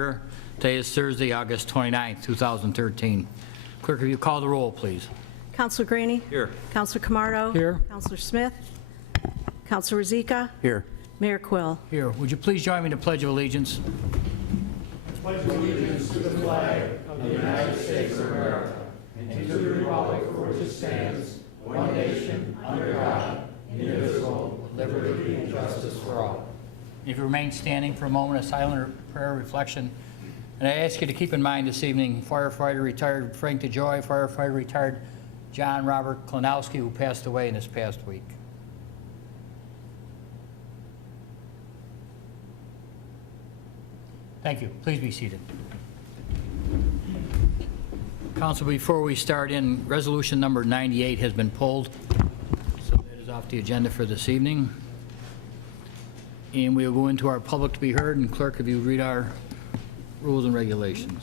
order. Today is Thursday, August 29th, 2013. Clerk, will you call the roll, please? Councilor Graney? Here. Councilor Camardo? Here. Councilor Smith? Councilor Rozika? Here. Mayor Quill. Here. Would you please join me in the Pledge of Allegiance? Pledge allegiance to the flag of the United States of America and to the republic for which it stands, one nation, under God, indivisible, with liberty and justice for all. If you remain standing for a moment, a silent prayer reflection. And I ask you to keep in mind this evening, firefighter retired Frank DeJoy, firefighter retired John Robert Klinowski, who passed away in this past week. Thank you. Please be seated. Council, before we start in, resolution number 98 has been pulled, so that is off the agenda for this evening. And we'll go into our public to be heard, and clerk, if you read our rules and regulations.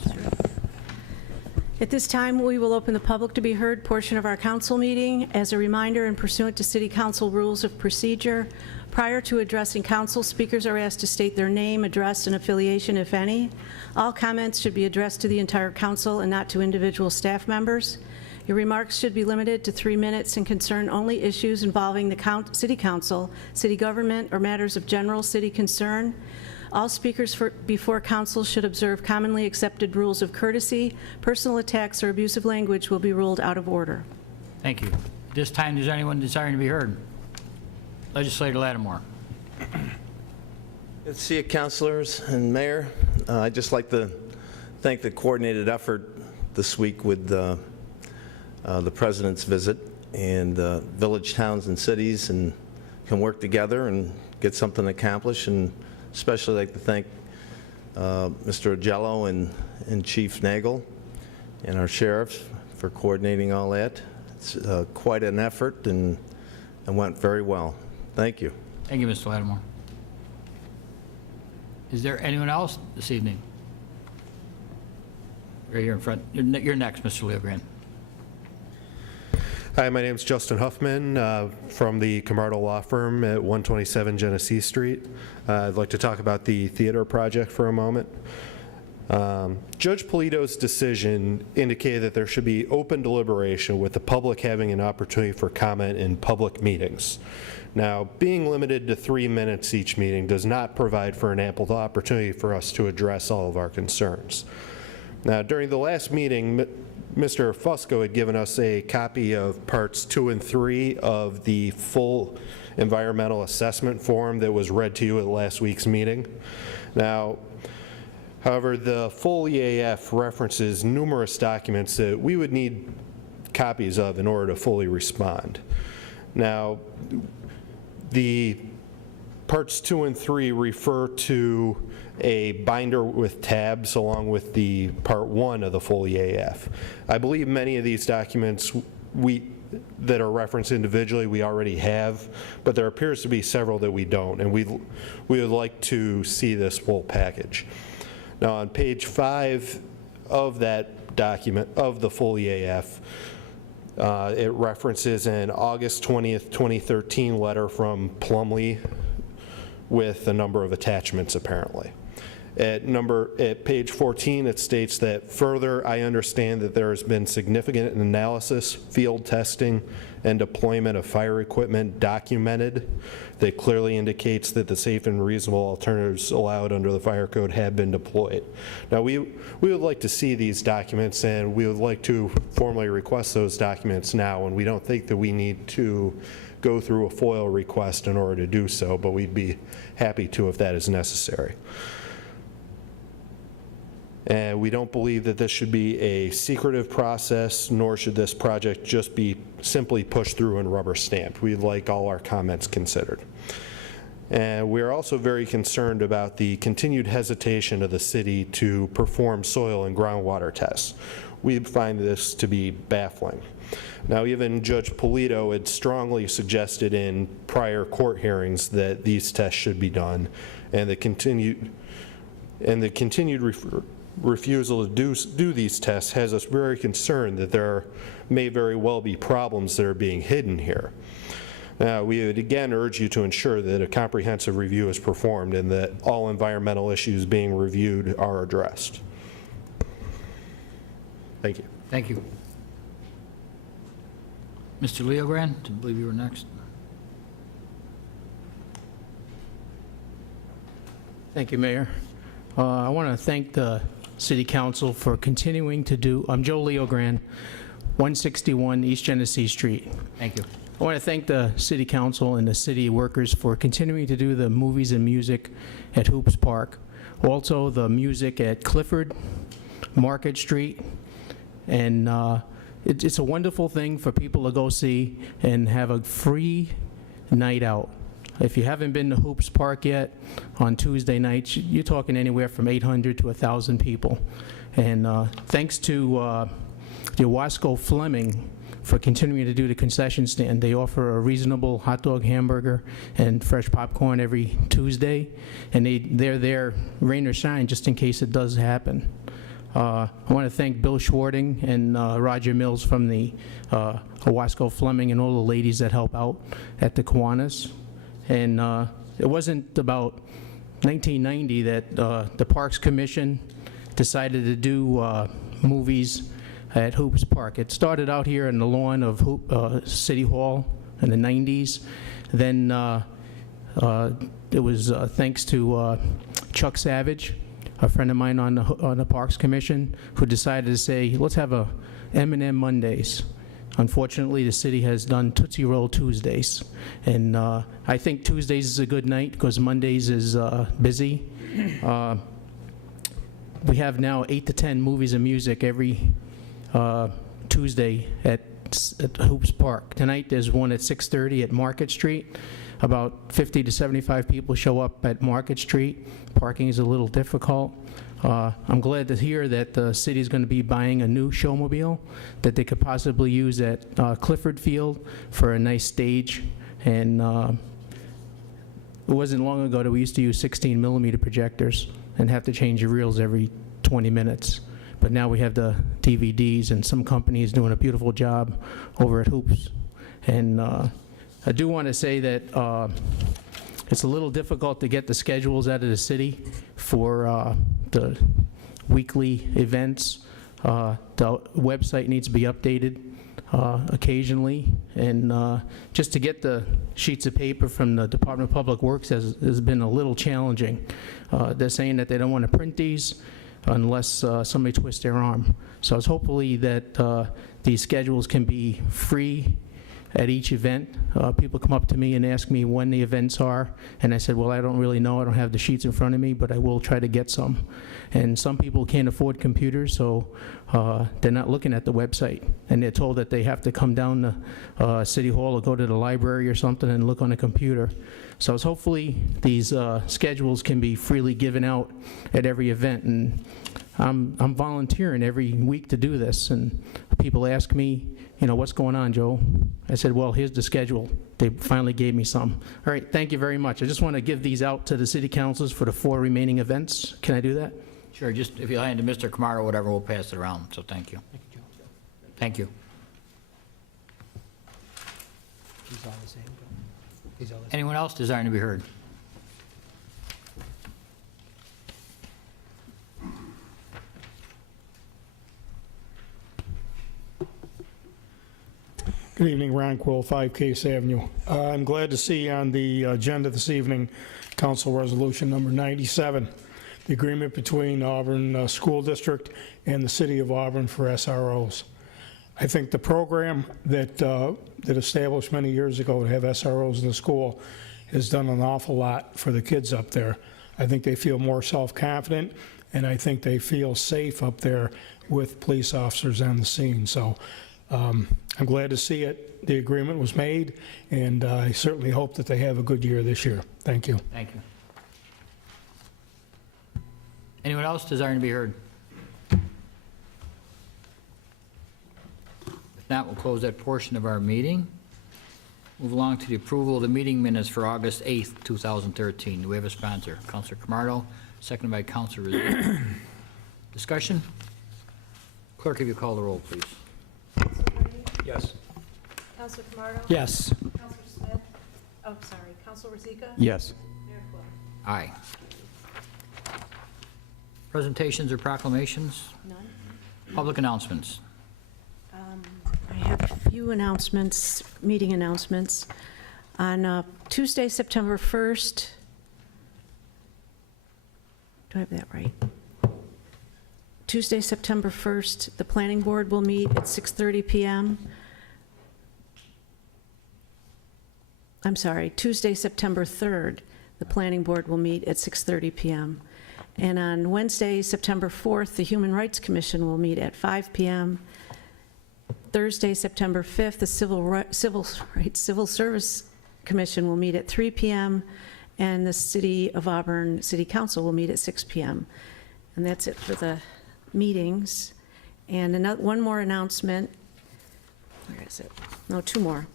At this time, we will open the public to be heard portion of our council meeting. As a reminder, and pursuant to City Council rules of procedure, prior to addressing council, speakers are asked to state their name, address, and affiliation, if any. All comments should be addressed to the entire council and not to individual staff members. Your remarks should be limited to 3 minutes and concern only issues involving the City Council, city government, or matters of general city concern. All speakers before council should observe commonly accepted rules of courtesy. Personal attacks or abusive language will be ruled out of order. Thank you. At this time, is anyone desiring to be heard? Legislator Lattimore. Good to see you, councilors and mayor. I'd just like to thank the coordinated effort this week with the president's visit, and village, towns, and cities and can work together and get something accomplished. And especially like to thank Mr. Agello and Chief Nagel and our sheriffs for coordinating all that. It's quite an effort and went very well. Thank you. Thank you, Mr. Lattimore. Is there anyone else this evening? Right here in front. You're next, Mr. Leogran. Hi, my name is Justin Huffman from the Camardo Law Firm at 127 Genesee Street. I'd like to talk about the theater project for a moment. Judge Polito's decision indicated that there should be open deliberation with the public having an opportunity for comment in public meetings. Now, being limited to 3 minutes each meeting does not provide for an ample opportunity for us to address all of our concerns. Now, during the last meeting, Mr. Fusco had given us a copy of parts 2 and 3 of the full environmental assessment form that was read to you at last week's meeting. Now, however, the full EAF references numerous documents that we would need copies of in order to fully respond. Now, the parts 2 and 3 refer to a binder with tabs along with the part 1 of the full EAF. I believe many of these documents that are referenced individually we already have, but there appears to be several that we don't, and we would like to see this full package. Now, on page 5 of that document of the full EAF, it references an August 20th, 2013 letter from Plumlee with a number of attachments, apparently. At page 14, it states that further, I understand that there has been significant analysis, field testing, and deployment of fire equipment documented that clearly indicates that the safe and reasonable alternatives allowed under the fire code have been deployed. Now, we would like to see these documents, and we would like to formally request those documents now, and we don't think that we need to go through a FOIL request in order to do so, but we'd be happy to if that is necessary. And we don't believe that this should be a secretive process, nor should this project just be simply pushed through and rubber stamped. We'd like all our comments considered. And we're also very concerned about the continued hesitation of the city to perform soil and groundwater tests. We find this to be baffling. Now, even Judge Polito had strongly suggested in prior court hearings that these tests should be done, and the continued refusal to do these tests has us very concerned that there may very well be problems that are being hidden here. We would again urge you to ensure that a comprehensive review is performed and that all environmental issues being reviewed are addressed. Thank you. Thank you. Mr. Leogrand, I believe you were next. Thank you, Mayor. I want to thank the City Council for continuing to do, I'm Joe Leogrand, 161 East Genesee Street. Thank you. I want to thank the City Council and the city workers for continuing to do the movies and music at Hoops Park. Also, the music at Clifford, Market Street, and it's a wonderful thing for people to go see and have a free night out. If you haven't been to Hoops Park yet, on Tuesday nights, you're talking anywhere from 800 to 1,000 people. And thanks to the Wasco Fleming for continuing to do the concession stand. They offer a reasonable hot dog, hamburger, and fresh popcorn every Tuesday, and they're there, rain or shine, just in case it does happen. I want to thank Bill Schwartz and Roger Mills from the Wasco Fleming and all the ladies that help out at the Kiwanis. And it wasn't about 1990 that the Parks Commission decided to do movies at Hoops Park. It started out here in the lawn of City Hall in the 90s. Then it was thanks to Chuck Savage, a friend of mine on the Parks Commission, who decided to say, let's have a M&M Mondays. Unfortunately, the city has done Tootsie Roll Tuesdays. And I think Tuesdays is a good night because Mondays is busy. We have now 8 to 10 movies and music every Tuesday at Hoops Park. Tonight there's one at 6:30 at Market Street. About 50 to 75 people show up at Market Street. Parking is a little difficult. I'm glad to hear that the city is going to be buying a new showmobile that they could possibly use at Clifford Field for a nice stage. And it wasn't long ago that we used to use 16mm projectors and have to change the reels every 20 minutes. But now we have the DVDs, and some companies doing a beautiful job over at Hoops. And I do want to say that it's a little difficult to get the schedules out of the city for the weekly events. The website needs to be updated occasionally, and just to get the sheets of paper from the Department of Public Works has been a little challenging. They're saying that they don't want to print these unless somebody twists their arm. So it's hopefully that these schedules can be free at each event. People come up to me and ask me when the events are, and I said, well, I don't really know. I don't have the sheets in front of me, but I will try to get some. And some people can't afford computers, so they're not looking at the website, and they're told that they have to come down to City Hall or go to the library or something and look on a computer. So it's hopefully these schedules can be freely given out at every event, and I'm volunteering every week to do this, and people ask me, you know, what's going on, Joe? I said, well, here's the schedule. They finally gave me some. All right, thank you very much. I just want to give these out to the city councils for the 4 remaining events. Can I do that? Sure, just if you hand to Mr. Kamara or whatever, we'll pass it around, so thank you. Thank you. These all the same, Joe? These all the same? Anyone else desiring to be heard? Good evening, Ron Quill, 5 Case Avenue. I'm glad to see on the agenda this evening, Council Resolution Number 97, the agreement between Auburn School District and the City of Auburn for SROs. I think the program that established many years ago to have SROs in the school has done an awful lot for the kids up there. I think they feel more self-confident, and I think they feel safe up there with police officers on the scene. So I'm glad to see it. The agreement was made, and I certainly hope that they have a good year this year. Thank you. Thank you. Anyone else desiring to be heard? If not, we'll close that portion of our meeting. Move along to the approval of the meeting minutes for August 8th, 2013. Do we have a sponsor? Councilor Camardo, seconded by Councilor Rizzo. Discussion? Clerk, if you call the roll, please. Yes. Councilor Camardo? Yes. Councilor Smith? Oh, sorry, Counsel Rozika? Yes. Mayor Quill? Aye. Presentations or proclamations? None? Public announcements? I have a few announcements, meeting announcements. On Tuesday, September 1st, do I have that right? Tuesday, September 1st, the Planning Board will meet at 6:30 PM. I'm sorry, Tuesday, September 3rd, the Planning Board will meet at 6:30 PM. And on Wednesday, September 4th, the Human Rights Commission will meet at 5 PM. Thursday, September 5th, the Civil Service Commission will meet at 3 PM, and the City of Auburn City Council will meet at 6 PM. And that's it for the meetings. And one more announcement. Where is it? No, two more.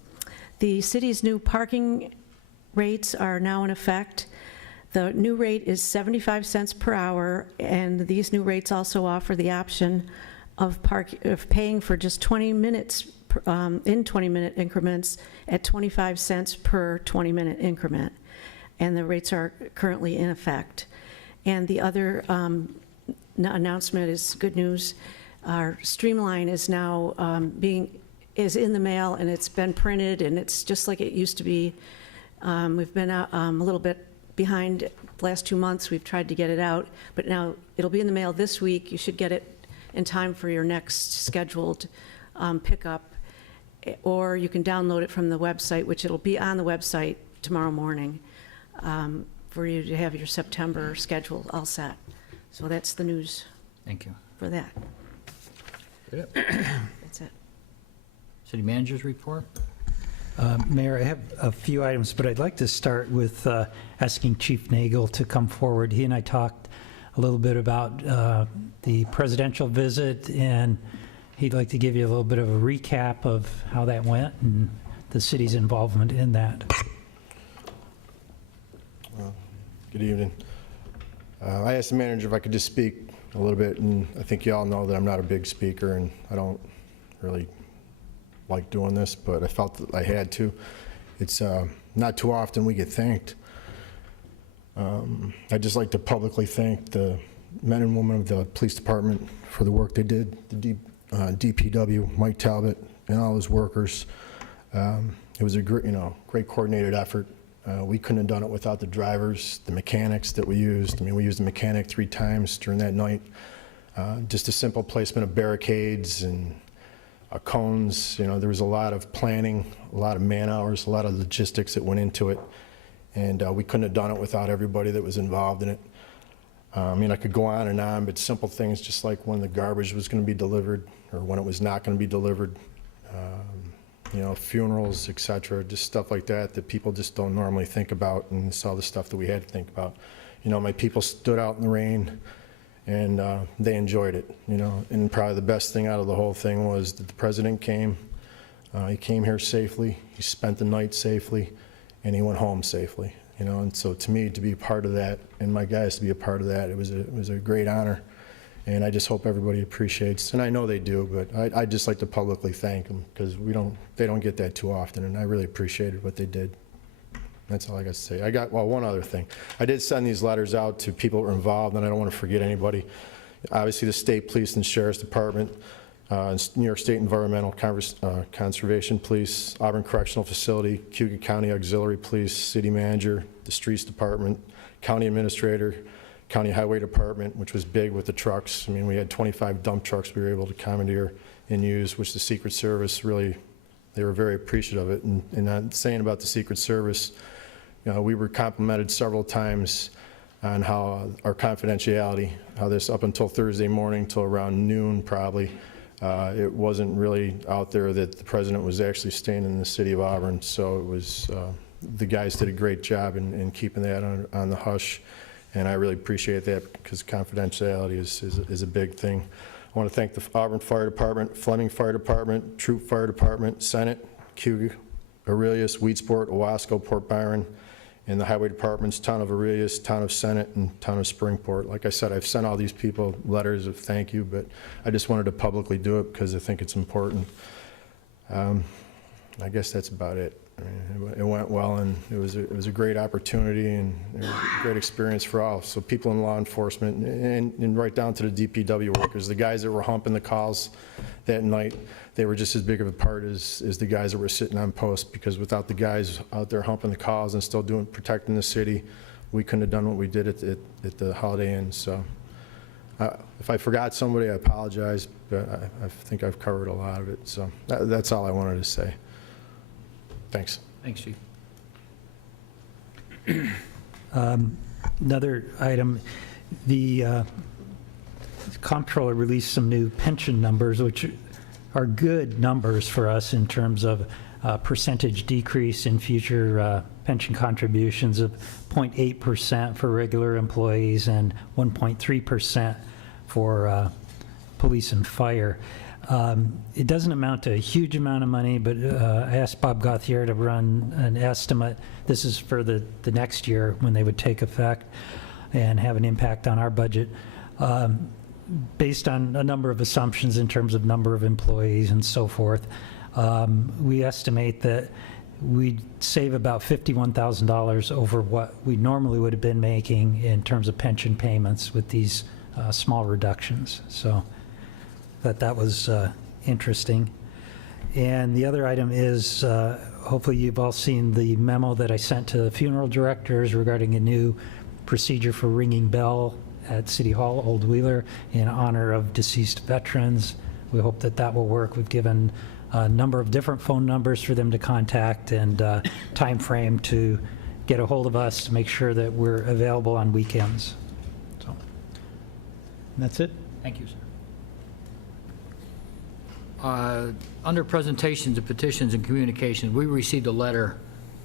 The city's new parking rates are now in effect. The new rate is 75 cents per hour, and these new rates also offer the option of paying for just 20 minutes in 20-minute increments at 25 cents per 20-minute increment. And the rates are currently in effect. And the other announcement is good news. Our Streamline is now is in the mail, and it's been printed, and it's just like it used to be. We've been a little bit behind the last 2 months. We've tried to get it out, but now it'll be in the mail this week. You should get it in time for your next scheduled pickup, or you can download it from the website, which it'll be on the website tomorrow morning for you to have your September schedule all set. So that's the news Thank you. for that. Good. That's it. City Manager's report? Mayor, I have a few items, but I'd like to start with asking Chief Nagel to come forward. He and I talked a little bit about the presidential visit, and he'd like to give you a little bit of a recap of how that went and the city's involvement in that. Good evening. I asked the manager if I could just speak a little bit, and I think you all know that I'm not a big speaker, and I don't really like doing this, but I felt that I had to. It's not too often we get thanked. I'd just like to publicly thank the men and women of the police department for the work they did, the DPW, Mike Talbot, and all his workers. It was a great coordinated effort. We couldn't have done it without the drivers, the mechanics that we used. I mean, we used the mechanic 3 times during that night. Just a simple placement of barricades and cones. There was a lot of planning, a lot of man hours, a lot of logistics that went into it. And we couldn't have done it without everybody that was involved in it. I mean, I could go on and on, but simple things just like when the garbage was going to be delivered or when it was not going to be delivered, funerals, et cetera, just stuff like that that people just don't normally think about, and it's all the stuff that we had to think about. My people stood out in the rain, and they enjoyed it, and probably the best thing out of the whole thing was that the president came. He came here safely, he spent the night safely, and he went home safely, and so to me, to be a part of that, and my guys to be a part of that, it was a great honor, and I just hope everybody appreciates, and I know they do, but I'd just like to publicly thank them, because they don't get that too often, and I really appreciated what they did. That's all I got to say. One other thing. I did send these letters out to people that were involved, and I don't want to forget anybody. Obviously, the State Police and Sheriff's Department, New York State Environmental Conservation Police, Auburn Correctional Facility, Cuyahoga County Auxiliary Police, City Manager, the Streets Department, County Administrator, County Highway Department, which was big with the trucks. I mean, we had 25 dump trucks we were able to commandeer and use, which the Secret Service really, they were very appreciative of it. And I'm saying about the Secret Service, we were complimented several times on how our confidentiality, how this up until Thursday morning till around noon probably, it wasn't really out there that the president was actually staying in the city of Auburn. So it was, the guys did a great job in keeping that on the hush. And I really appreciate that because confidentiality is a big thing. I want to thank the Auburn Fire Department, Fleming Fire Department, Troop Fire Department, Senate, Cuyahoga, Aurelius, Weedsport, Owasco, Port Byron, and the Highway Departments, Town of Aurelius, Town of Senate, and Town of Springport. Like I said, I've sent all these people letters of thank you, but I just wanted to publicly do it because I think it's important. I guess that's about it. It went well, and it was a great opportunity and it was a great experience for all. So people in law enforcement and right down to the DPW workers, the guys that were humping the calls that night, they were just as big of a part as the guys that were sitting on post, because without the guys out there humping the calls and still protecting the city, we couldn't have done what we did at the Holiday Inn. So if I forgot somebody, I apologize, but I think I've covered a lot of it. So that's all I wanted to say. Thanks. Thanks, Chief. Another item, the comptroller released some new pension numbers, which are good numbers for us in terms of percentage decrease in future pension contributions of 0.8% for regular employees and 1.3% for police and fire. It doesn't amount to a huge amount of money, but I asked Bob Gauthier to run an estimate. This is for the next year when they would take effect and have an impact on our budget, based on a number of assumptions in terms of number of employees and so forth. We estimate that we'd save about $51,000 over what we normally would have been making in terms of pension payments with these small reductions. So that was interesting. And the other item is, hopefully you've all seen the memo that I sent to the funeral directors regarding a new procedure for ringing bell at City Hall, Old Wheeler, in honor of deceased veterans. We hope that will work. We've given a number of different phone numbers for them to contact and time frame to get a hold of us to make sure that we're available on weekends. So that's it. Thank you, sir. Under presentations of petitions and communications, we received a letter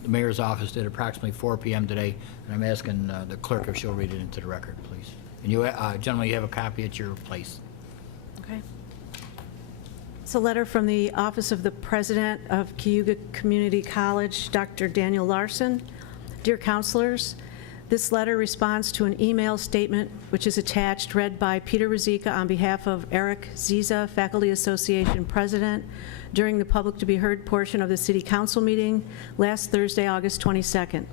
the mayor's office did approximately 4 p.m. today, and I'm asking the clerk if she'll read it into the record, please. And you, gentlemen, you have a copy at your place. Okay. It's a letter from the Office of the President of Cayuga Community College, Dr. Daniel Larson. Dear counselors, this letter responds to an email statement which is attached, read by Peter Ruzicka on behalf of Eric Ziza, Faculty Association President, during the public to be heard portion of the City Council meeting last Thursday, August 22nd.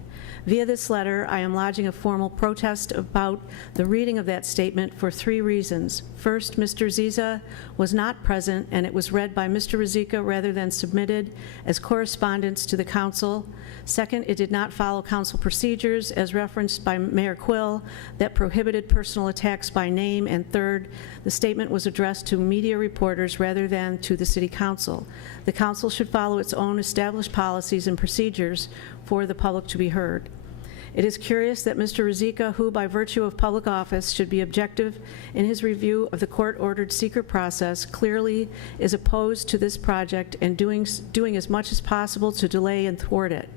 Via this letter, I am lodging a formal protest about the reading of that statement for 3 reasons. First, Mr. Ziza was not present, and it was read by Mr. Ruzicka rather than submitted as correspondence to the council. Second, it did not follow council procedures as referenced by Mayor Quill that prohibited personal attacks by name. And third, the statement was addressed to media reporters rather than to the City Council. The council should follow its own established policies and procedures for the public to be heard. It is curious that Mr. Ruzicka, who by virtue of public office should be objective in his review of the court-ordered secret process, clearly is opposed to this project and doing as much as possible to delay and thwart it.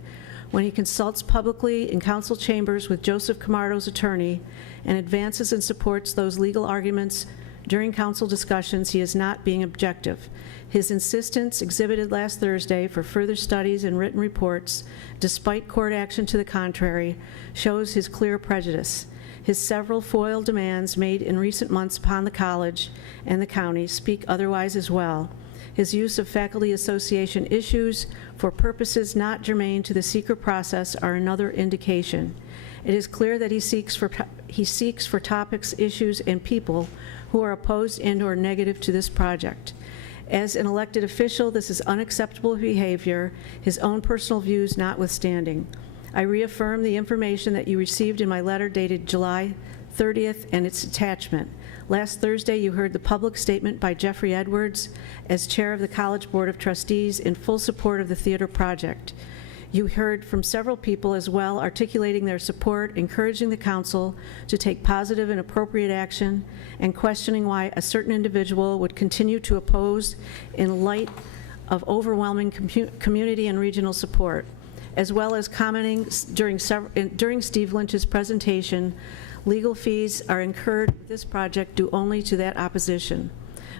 When he consults publicly in council chambers with Joseph Camardo's attorney and advances and supports those legal arguments during council discussions, he is not being objective. His insistence exhibited last Thursday for further studies and written reports, despite court action to the contrary, shows his clear prejudice. His several FOIL demands made in recent months upon the college and the county speak otherwise as well. His use of faculty association issues for purposes not germane to the secret process are another indication. It is clear that he seeks for topics, issues, and people who are opposed and/or negative to this project. As an elected official, this is unacceptable behavior, his own personal views notwithstanding. I reaffirm the information that you received in my letter dated July 30th and its attachment. Last Thursday, you heard the public statement by Jeffrey Edwards as chair of the College Board of Trustees in full support of the theater project. You heard from several people as well articulating their support, encouraging the council to take positive and appropriate action, and questioning why a certain individual would continue to oppose in light of overwhelming community and regional support, as well as commenting during Steve Lynch's presentation. Legal fees are incurred with this project due only to that opposition.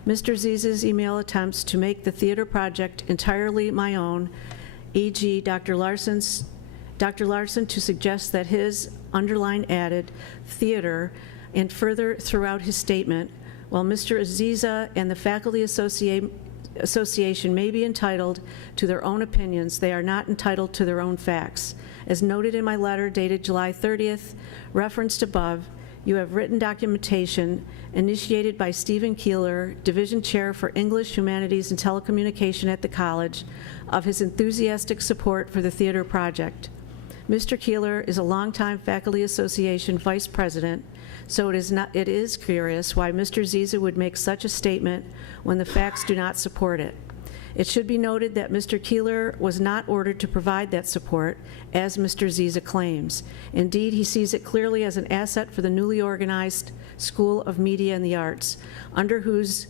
Mr. Ziza's email attempts to make the theater project entirely my own, e.g. Dr. Larson to suggest that his underline added theater and further throughout his statement, while Mr. Ziza and the Faculty association may be entitled to their own opinions, they are not entitled to their own facts. As noted in my letter dated July 30th, referenced above, you have written documentation initiated by Stephen Keeler, Division Chair for English, Humanities, and Telecommunication at the college, of his enthusiastic support for the theater project. Mr. Keeler is a longtime Faculty Association Vice President, so it is curious why Mr. Ziza would make such a statement when the facts do not support it. It should be noted that Mr. Keeler was not ordered to provide that support, as Mr. Ziza claims. Indeed, he sees it clearly as an asset for the newly organized School of Media and the Arts, under whose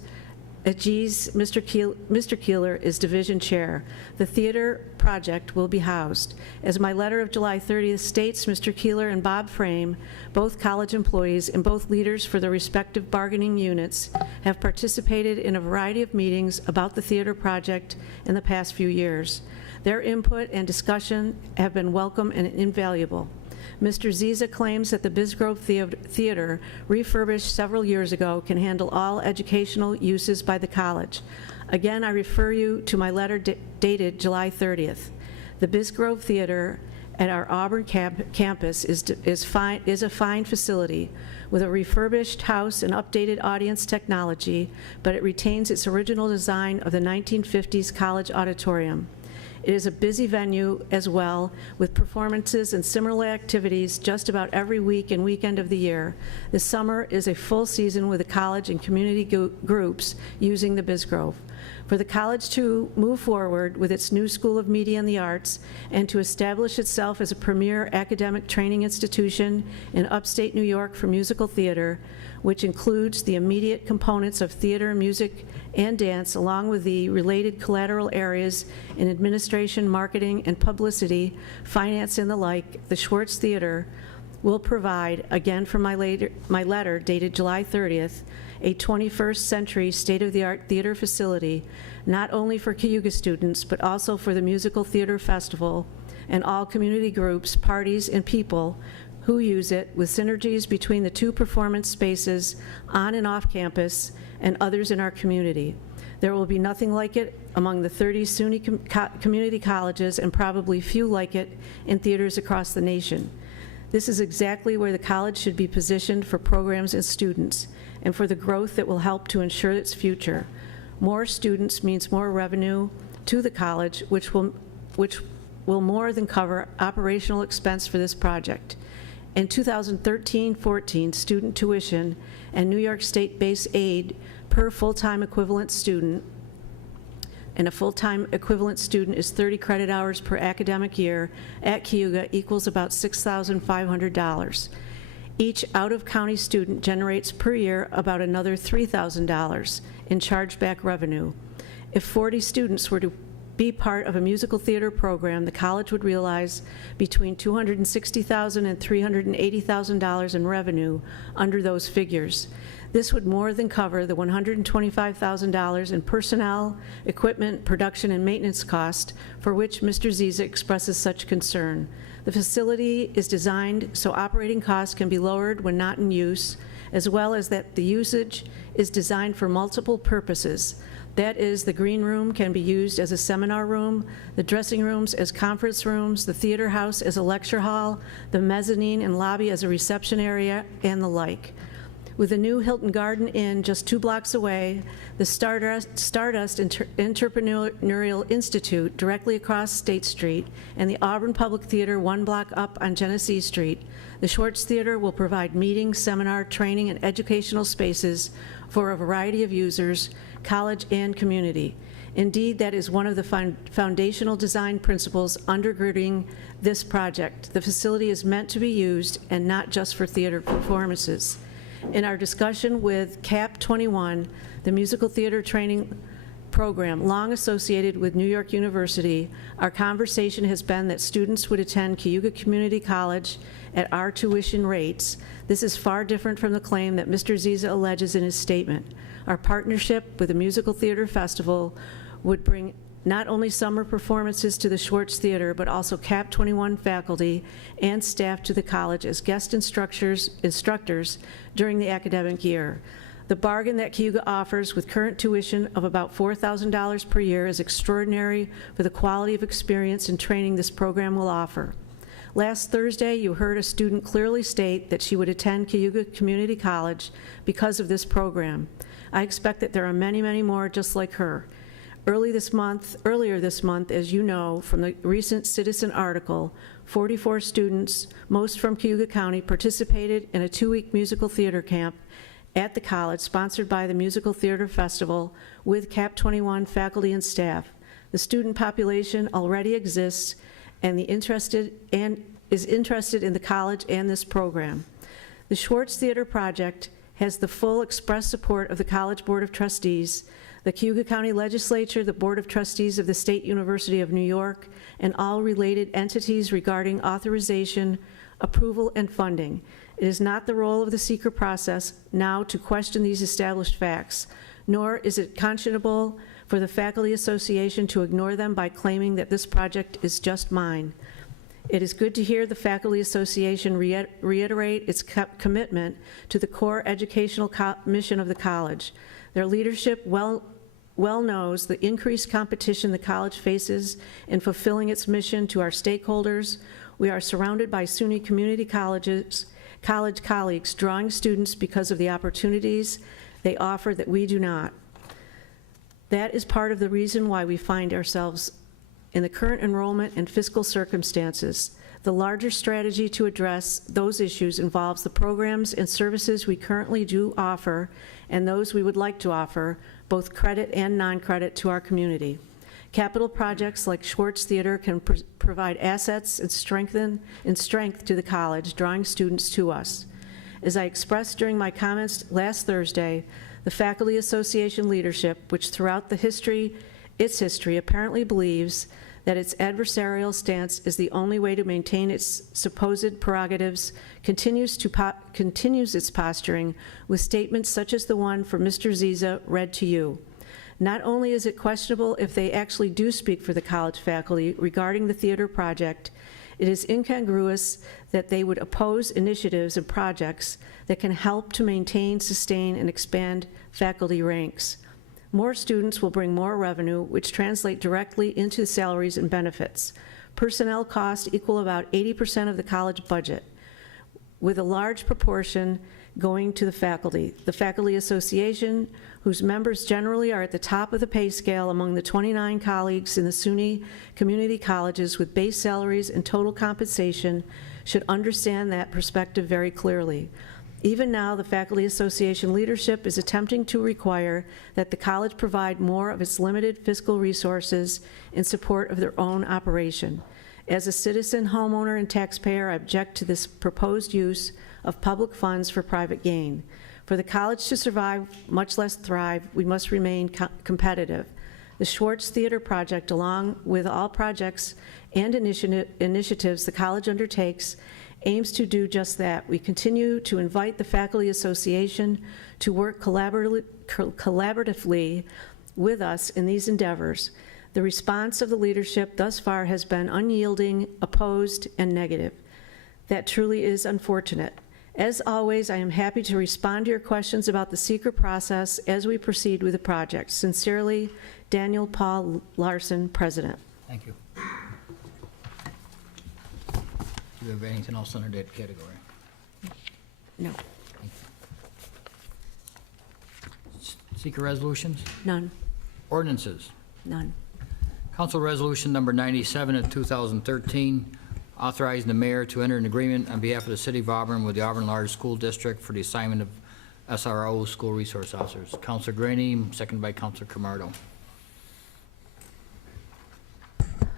aegis Mr. Keeler is division chair. The theater project will be housed. As my letter of July 30th states, Mr. Keeler and Bob Frame, both college employees and both leaders for their respective bargaining units, have participated in a variety of meetings about the theater project in the past few years. Their input and discussion have been welcome and invaluable. Mr. Ziza claims that the Bisgrove Theater, refurbished several years ago, can handle all educational uses by the college. Again, I refer you to my letter dated July 30th. The Bisgrove Theater at our Auburn campus is a fine facility with a refurbished house and updated audience technology, but it retains its original design of the 1950s college auditorium. It is a busy venue as well, with performances and similar activities just about every week and weekend of the year. The summer is a full season with the college and community groups using the Bisgrove. For the college to move forward with its new School of Media and the Arts and to establish itself as a premier academic training institution in upstate New York for musical theater, which includes the immediate components of theater, music, and dance, along with the related collateral areas in administration, marketing, and publicity, finance, and the like, the Schwartz Theater will provide, again from my letter dated July 30th, a 21st century state-of-the-art theater facility, not only for Cayuga students, but also for the Musical Theater Festival and all community groups, parties, and people who use it, with synergies between the two performance spaces on and off campus and others in our community. There will be nothing like it among the 30 SUNY community colleges, and probably few like it in theaters across the nation. This is exactly where the college should be positioned for programs and students, and for the growth that will help to ensure its future. More students means more revenue to the college, which will more than cover operational expense for this project. In 2013-14, student tuition and New York State base aid per full-time equivalent student, and a full-time equivalent student is 30 credit hours per academic year at Cayuga, equals about $6,500. Each out-of-county student generates per year about another $3,000 in chargeback revenue. If 40 students were to be part of a musical theater program, the college would realize between $260,000 and $380,000 in revenue under those figures. This would more than cover the $125,000 in personnel, equipment, production, and maintenance cost for which Mr. Ziza expresses such concern. The facility is designed so operating costs can be lowered when not in use, as well as that the usage is designed for multiple purposes. That is, the green room can be used as a seminar room, the dressing rooms as conference rooms, the theater house as a lecture hall, the mezzanine and lobby as a reception area, and the like. With the new Hilton Garden Inn just 2 blocks away, the Stardust Entrepreneurial Institute directly across State Street, and the Auburn Public Theater 1 block up on Genesee Street, the Schwartz Theater will provide meetings, seminar, training, and educational spaces for a variety of users, college and community. Indeed, that is one of the foundational design principles undergirding this project. The facility is meant to be used and not just for theater performances. In our discussion with CAP 21, the musical theater training program long associated with New York University, our conversation has been that students would attend Cayuga Community College at our tuition rates. This is far different from the claim that Mr. Ziza alleges in his statement. Our partnership with the Musical Theater Festival would bring not only summer performances to the Schwartz Theater, but also CAP 21 faculty and staff to the college as guest instructors during the academic year. The bargain that Cayuga offers with current tuition of about $4,000 per year is extraordinary for the quality of experience and training this program will offer. Last Thursday, you heard a student clearly state that she would attend Cayuga Community College because of this program. I expect that there are many, many more just like her. Earlier this month, as you know, from the recent Citizen article, 44 students, most from Cayuga County, participated in a 2-week musical theater camp at the college, sponsored by the Musical Theater Festival, with CAP 21 faculty and staff. The student population already exists and is interested in the college and this program. The Schwartz Theater Project has the full express support of the College Board of Trustees, the Cayuga County Legislature, the Board of Trustees of the State University of New York, and all related entities regarding authorization, approval, and funding. It is not the role of the seeker process now to question these established facts, nor is it conscionable for the Faculty Association to ignore them by claiming that this project is just mine. It is good to hear the Faculty Association reiterate its commitment to the core educational mission of the college. Their leadership well knows the increased competition the college faces in fulfilling its mission to our stakeholders. We are surrounded by SUNY community college colleagues drawing students because of the opportunities they offer that we do not. That is part of the reason why we find ourselves in the current enrollment and fiscal circumstances. The larger strategy to address those issues involves the programs and services we currently do offer and those we would like to offer, both credit and non-credit, to our community. Capital projects like Schwartz Theater can provide assets and strength to the college, drawing students to us. As I expressed during my comments last Thursday, the Faculty Association leadership, which throughout its history apparently believes that its adversarial stance is the only way to maintain its supposed prerogatives, continues its posturing with statements such as the one from Mr. Ziza read to you. Not only is it questionable if they actually do speak for the college faculty regarding the theater project, it is incongruous that they would oppose initiatives and projects that can help to maintain, sustain, and expand faculty ranks. More students will bring more revenue, which translate directly into salaries and benefits. Personnel costs equal about 80% of the college budget, with a large proportion going to the faculty. The Faculty Association, whose members generally are at the top of the pay scale among the 29 colleagues in the SUNY community colleges with base salaries and total compensation, should understand that perspective very clearly. Even now, the Faculty Association leadership is attempting to require that the college provide more of its limited fiscal resources in support of their own operation. As a citizen, homeowner, and taxpayer, I object to this proposed use of public funds for private gain. For the college to survive, much less thrive, we must remain competitive. The Schwartz Theater Project, along with all projects and initiatives the college undertakes, aims to do just that. We continue to invite the Faculty Association to work collaboratively with us in these endeavors. The response of the leadership thus far has been unyielding, opposed, and negative. That truly is unfortunate. As always, I am happy to respond to your questions about the seeker process as we proceed with the project. Sincerely, Daniel Paul Larson, President. Thank you. Do you have anything else under that category? No. Seeker resolutions? None. Ordinances? None. Council Resolution Number 97 of 2013, authorizing the mayor to enter an agreement on behalf of the City of Auburn with the Auburn Large School District for the assignment of SRO, school resource officers. Councilor Graney, seconded by Councilor Camardo.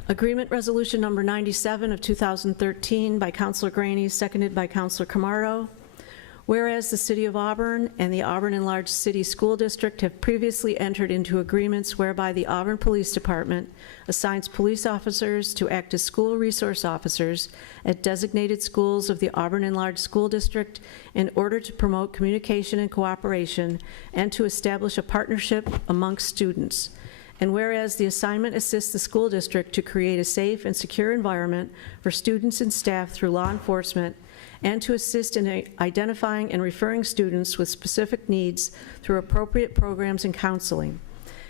Agreement Resolution Number 97 of 2013 by Councilor Graney, seconded by Councilor Camardo. Whereas the City of Auburn and the Auburn Enlarged City School District have previously entered into agreements whereby the Auburn Police Department assigns police officers to act as school resource officers at designated schools of the Auburn Enlarged School District in order to promote communication and cooperation and to establish a partnership amongst students. And whereas the assignment assists the school district to create a safe and secure environment for students and staff through law enforcement, and to assist in identifying and referring students with specific needs through appropriate programs and counseling.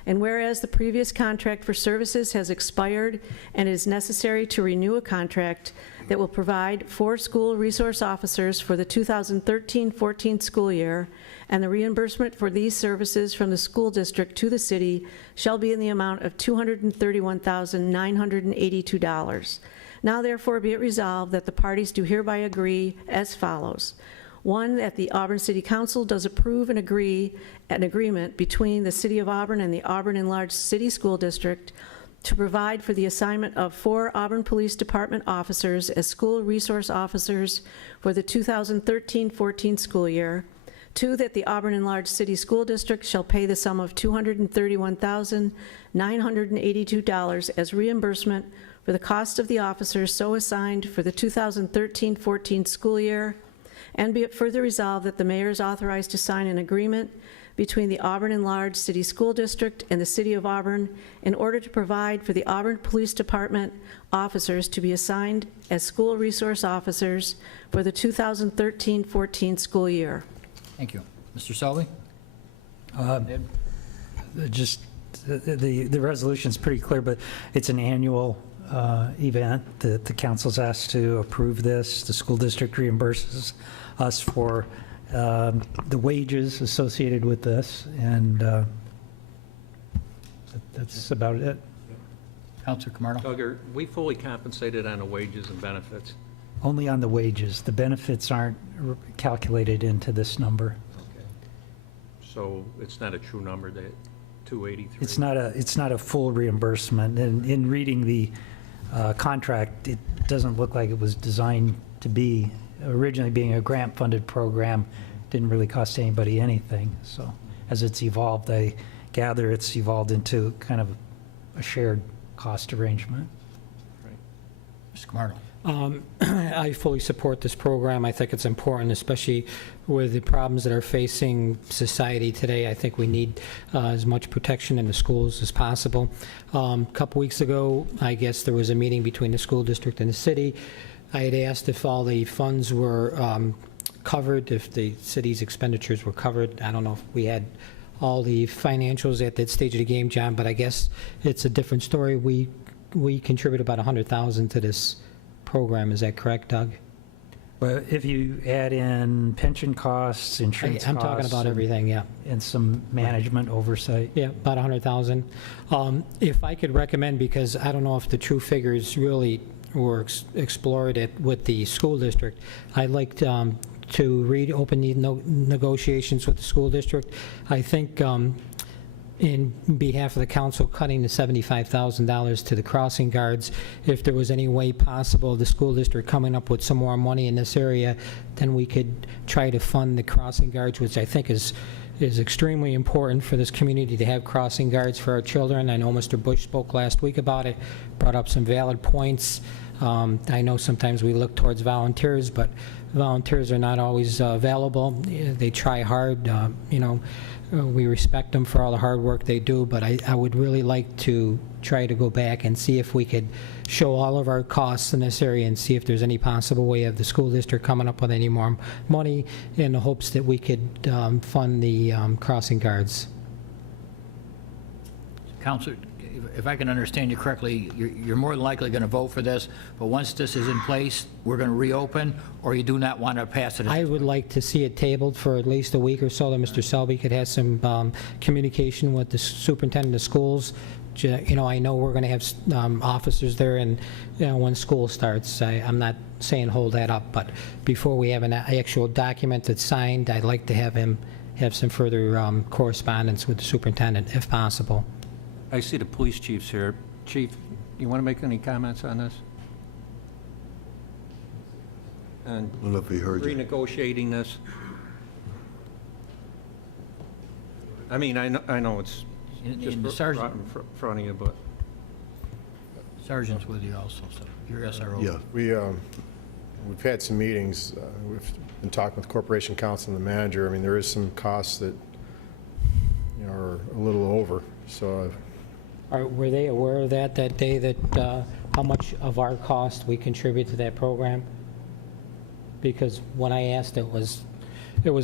And whereas the previous contract for services has expired and it is necessary to renew a contract that will provide 4 school resource officers for the 2013-14 school year, and the reimbursement for these services from the school district to the city shall be in the amount of $231,982. Now therefore be it resolved that the parties do hereby agree as follows. 1, that the Auburn City Council does approve and agree an agreement between the City of Auburn and the Auburn Enlarged City School District to provide for the assignment of 4 Auburn Police Department officers as school resource officers for the 2013-14 school year. 2, that the Auburn Enlarged City School District shall pay the sum of $231,982 as reimbursement for the cost of the officers so assigned for the 2013-14 school year. And be it further resolved that the mayor is authorized to sign an agreement between the Auburn Enlarged City School District and the City of Auburn in order to provide for the Auburn Police Department officers to be assigned as school resource officers for the 2013-14 school year. Thank you. Mr. Selby? Just, the resolution's pretty clear, but it's an annual event that the council's asked to approve this. The school district reimburses us for the wages associated with this, and that's about it. Counselor Camardo? Doug, are we fully compensated on the wages and benefits? Only on the wages. The benefits aren't calculated into this number. Okay. So it's not a true number, that 283? It's not a full reimbursement. And in reading the contract, it doesn't look like it was designed to be, originally being a grant-funded program, didn't really cost anybody anything. So as it's evolved, I gather it's evolved into kind of a shared cost arrangement. Mr. Camardo? I fully support this program. I think it's important, especially with the problems that are facing society today. I think we need as much protection in the schools as possible. A couple weeks ago, I guess there was a meeting between the school district and the city. I had asked if all the funds were covered, if the city's expenditures were covered. I don't know if we had all the financials at that stage of the game, John, but I guess it's a different story. We contribute about $100,000 to this program. Is that correct, Doug? Well, if you add in pension costs, insurance I'm costs. talking about everything, yeah. And some management oversight. Yeah, about $100,000. If I could recommend, because I don't know if the true figures really were explored with the school district, I'd like to reopen the negotiations with the school district. I think in behalf of the council, cutting the $75,000 to the crossing guards, if there was any way possible, the school district coming up with some more money in this area, then we could try to fund the crossing guards, which I think is extremely important for this community to have crossing guards for our children. I know Mr. Bush spoke last week about it, brought up some valid points. I know sometimes we look towards volunteers, but volunteers are not always available. They try hard, we respect them for all the hard work they do, but I would really like to try to go back and see if we could show all of our costs in this area and see if there's any possible way of the school district coming up with any more money in the hopes that we could fund the crossing guards. Counselor, if I can understand you correctly, you're more than likely going to vote for this, but once this is in place, we're going to reopen, or you do not want to pass it? I would like to see it tabled for at least a week or so, that Mr. Selby could have some communication with the superintendent of schools. I know we're going to have officers there, and when school starts, I'm not saying hold that up, but before we have an actual document that's signed, I'd like to have him have some further correspondence with the superintendent, if possible. I see the police chief's here. Chief, you want to make any comments on this? And I don't know if he heard you. renegotiating this? I mean, I know it's just the sergeant, brought in front of you, but sergeant's with you also, so you're SRO. Yeah. We've had some meetings. We've been talking with Corporation Counsel and the manager. I mean, there is some costs that are a little over. So Were they aware of that day, that how much of our cost we contribute to that program? because when I asked, it was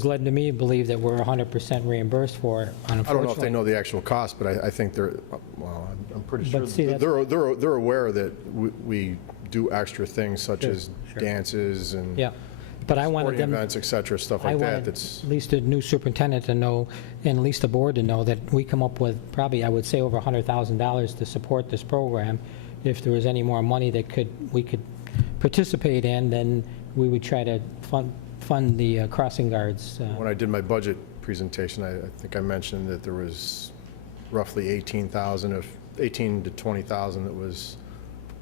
led to me to believe that we're 100% reimbursed for it, I don't know if they unfortunately. know the actual cost, but I think they're, well, I'm pretty sure But see, that's- they're aware that we do extra things such Sure, as sure. dances and Yeah, but I wanted sporting them, events, et cetera, stuff I like that. wanted That's, at least the new superintendent to know, and at least the board to know, that we come up with probably, I would say, over $100,000 to support this program. If there was any more money that we could participate in, then we would try to fund the crossing guards. when I did my budget presentation, I think I mentioned that there was roughly 18,000 to 20,000 that was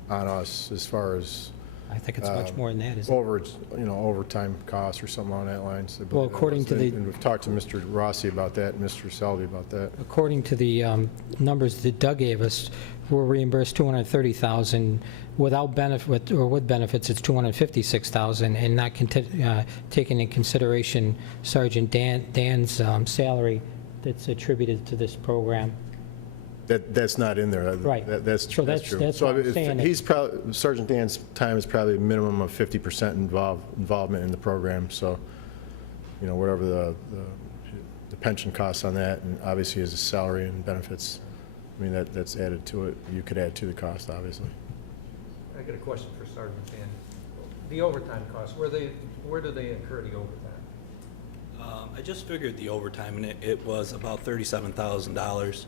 on us as far as I think it's much more than that, isn't it? overtime costs or something along that lines. I believe Well, that according was. to the- And we've talked to Mr. Rossi about that, and Mr. Selby about that. According to the numbers that Doug gave us, we're reimbursed $230,000. Without benefit, or with benefits, it's $256,000, and not taking in consideration Sergeant Dan's salary that's attributed to this program. That's not in there. Right. That's So true. that's So what I'm if saying. he's probably, Sergeant Dan's time is probably a minimum of 50% involvement in the program, so, whatever the pension costs on that, and obviously his salary and benefits, I mean, that's added to it. You could add to the cost, obviously. I got a question for Sergeant Dan. The overtime costs, where do they incur the overtime? I just figured the overtime, and it was about $37,000.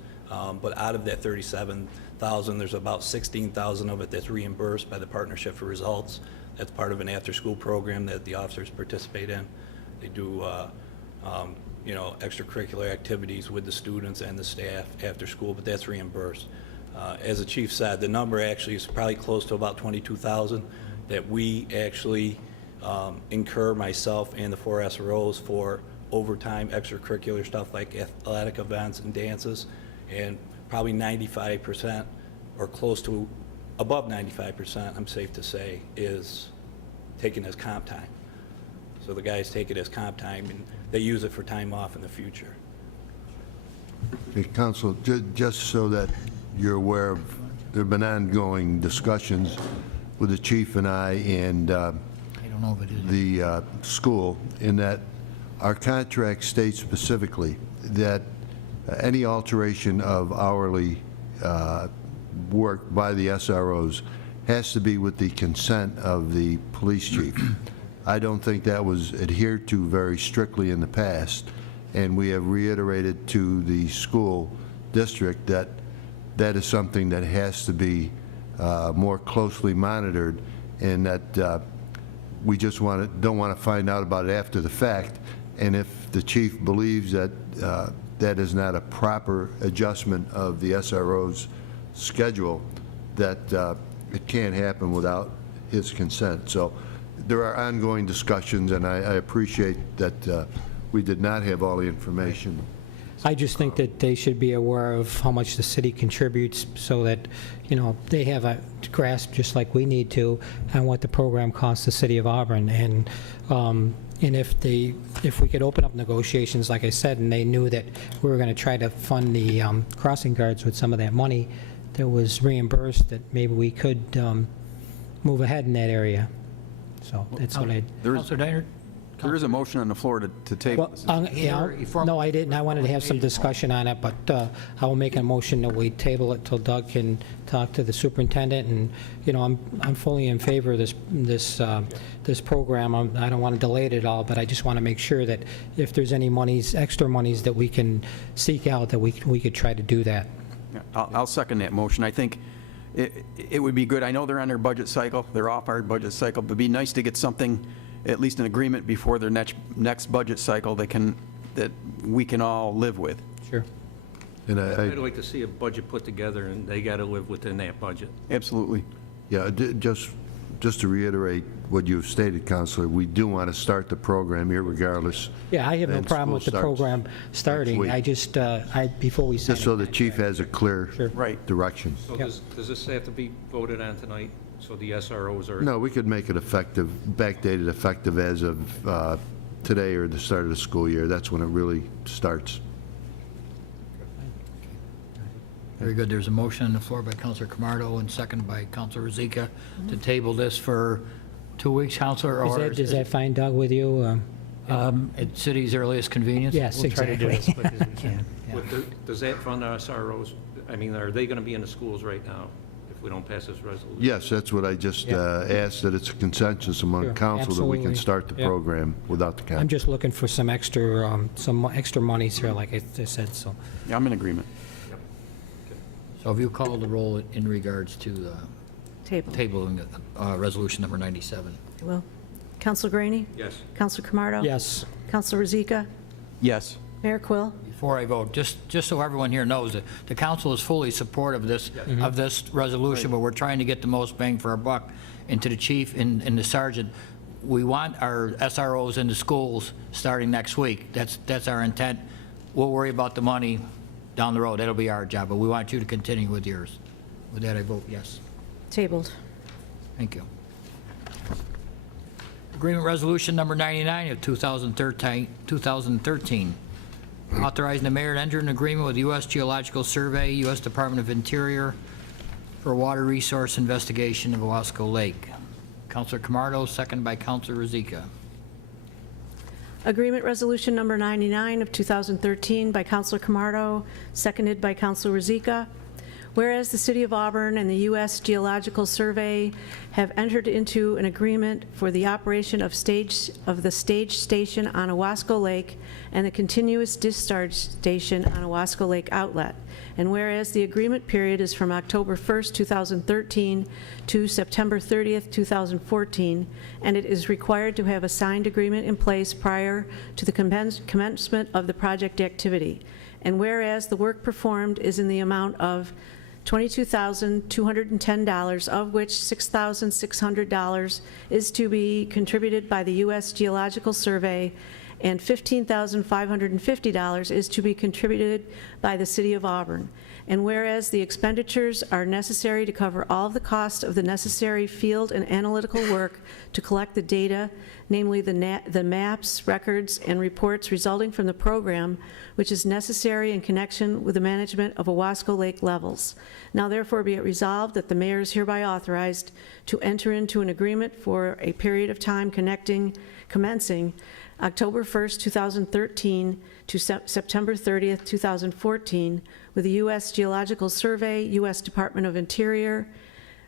But out of that $37,000, there's about $16,000 of it that's reimbursed by the Partnership for Results. That's part of an after-school program that the officers participate in. They do, extracurricular activities with the students and the staff after school, but that's reimbursed. As the chief said, the number actually is probably close to about $22,000 that we actually incur, myself and the 4 SROs, for overtime extracurricular stuff like athletic events and dances, and probably 95% or close to above 95%, I'm safe to say, is taken as comp time. So the guys take it as comp time, and they use it for time off in the future. Okay, Counsel, just so that you're aware of, there have been ongoing discussions with the chief and I and I don't know if it is. the school, in that our contract states specifically that any alteration of hourly work by the SROs has to be with the consent of the police chief. I don't think that was adhered to very strictly in the past, and we have reiterated to the school district that that is something that has to be more closely monitored, and that we just don't want to find out about it after the fact. And if the chief believes that that is not a proper adjustment of the SRO's schedule, that it can't happen without his consent. So there are ongoing discussions, and I appreciate that we did not have all the information. I just think that they should be aware of how much the city contributes, so that, they have a grasp, just like we need to, on what the program costs the city of Auburn. And if we could open up negotiations, like I said, and they knew that we were going to try to fund the crossing guards with some of that money that was reimbursed, that maybe we could move ahead in that area. So that's what I... Counselor Diner? There is a motion on the floor to table Well, this. yeah, no, I didn't. I wanted to have some discussion on it, but I will make a motion that we table it till Doug can talk to the superintendent. And, I'm fully in favor of this program. I don't want to delay it at all, but I just want to make sure that if there's any extra monies that we can seek out, that we could try to do that. Yeah, I'll second that motion. I think it would be good. I know they're on their budget cycle. They're off our budget cycle, but it'd be nice to get something, at least an agreement before their next budget cycle that we can all live with. Sure. And I'd like to see a budget put together, and they got to live within that budget. Absolutely. Yeah, just to reiterate what you've stated, Counselor, we do want to start the program here regardless. Yeah, I have no And problem with the school starts program starting. week. I just, before we sign Just so it. the chief has a clear Right. direction. So does this have to be voted on tonight, so the SROs are... No, we could make it effective, backdated effective as of today or the start of the school year. That's when it really starts. Very good. There's a motion on the floor by Counselor Camardo and second by Counselor Rozika to table this for 2 weeks, Counselor, or Is that fine, Doug, with you? at city's earliest convenience? Yes, We'll try to do exactly. it as quick as we can. Does that fund our SROs? I mean, are they going to be in the schools right now if we don't pass this resolution? Yes, that's what I just asked, that it's a consensus among Sure, council that we can absolutely. start the Yep. program without the I'm county. just looking for some extra monies here, like I said, so. Yeah, I'm in agreement. So have you called the roll in regards to the Table. tabling resolution number 97? I will. Counselor Graney? Yes. Counselor Camardo? Yes. Counselor Rozika? Yes. Mayor Quill? Before I vote, just so everyone here knows, that the council is fully supportive of this resolution, but we're trying to get the most bang for our buck. And to the chief and the sergeant, we want our SROs in the schools starting next week. That's our intent. We'll worry about the money down the road. That'll be our job, but we want you to continue with yours. With that, I vote yes. Tabled. Thank you. Agreement Resolution Number 99 of 2013, authorizing the mayor to enter an agreement with the U.S. Geological Survey, U.S. Department of Interior, for a water resource investigation of Owasco Lake. Councilor Camardo, second by Councilor Rozika. Agreement Resolution Number 99 of 2013 by Counselor Camardo, seconded by Counselor Rozika. Whereas the City of Auburn and the U.S. Geological Survey have entered into an agreement for the operation of the stage station on Owasco Lake and the continuous discharge station on Owasco Lake Outlet. And whereas the agreement period is from October 1st, 2013 to September 30th, 2014, and it is required to have a signed agreement in place prior to the commencement of the project activity. And whereas the work performed is in the amount of $22,210, of which $6,600 is to be contributed by the U.S. Geological Survey, and $15,550 is to be contributed by the City of Auburn. And whereas the expenditures are necessary to cover all of the costs of the necessary field and analytical work to collect the data, namely the maps, records, and reports resulting from the program, which is necessary in connection with the management of Owasco Lake levels. Now therefore be it resolved that the mayor is hereby authorized to enter into an agreement for a period of time commencing October 1st, 2013 to September 30th, 2014 with the U.S. Geological Survey, U.S. Department of Interior,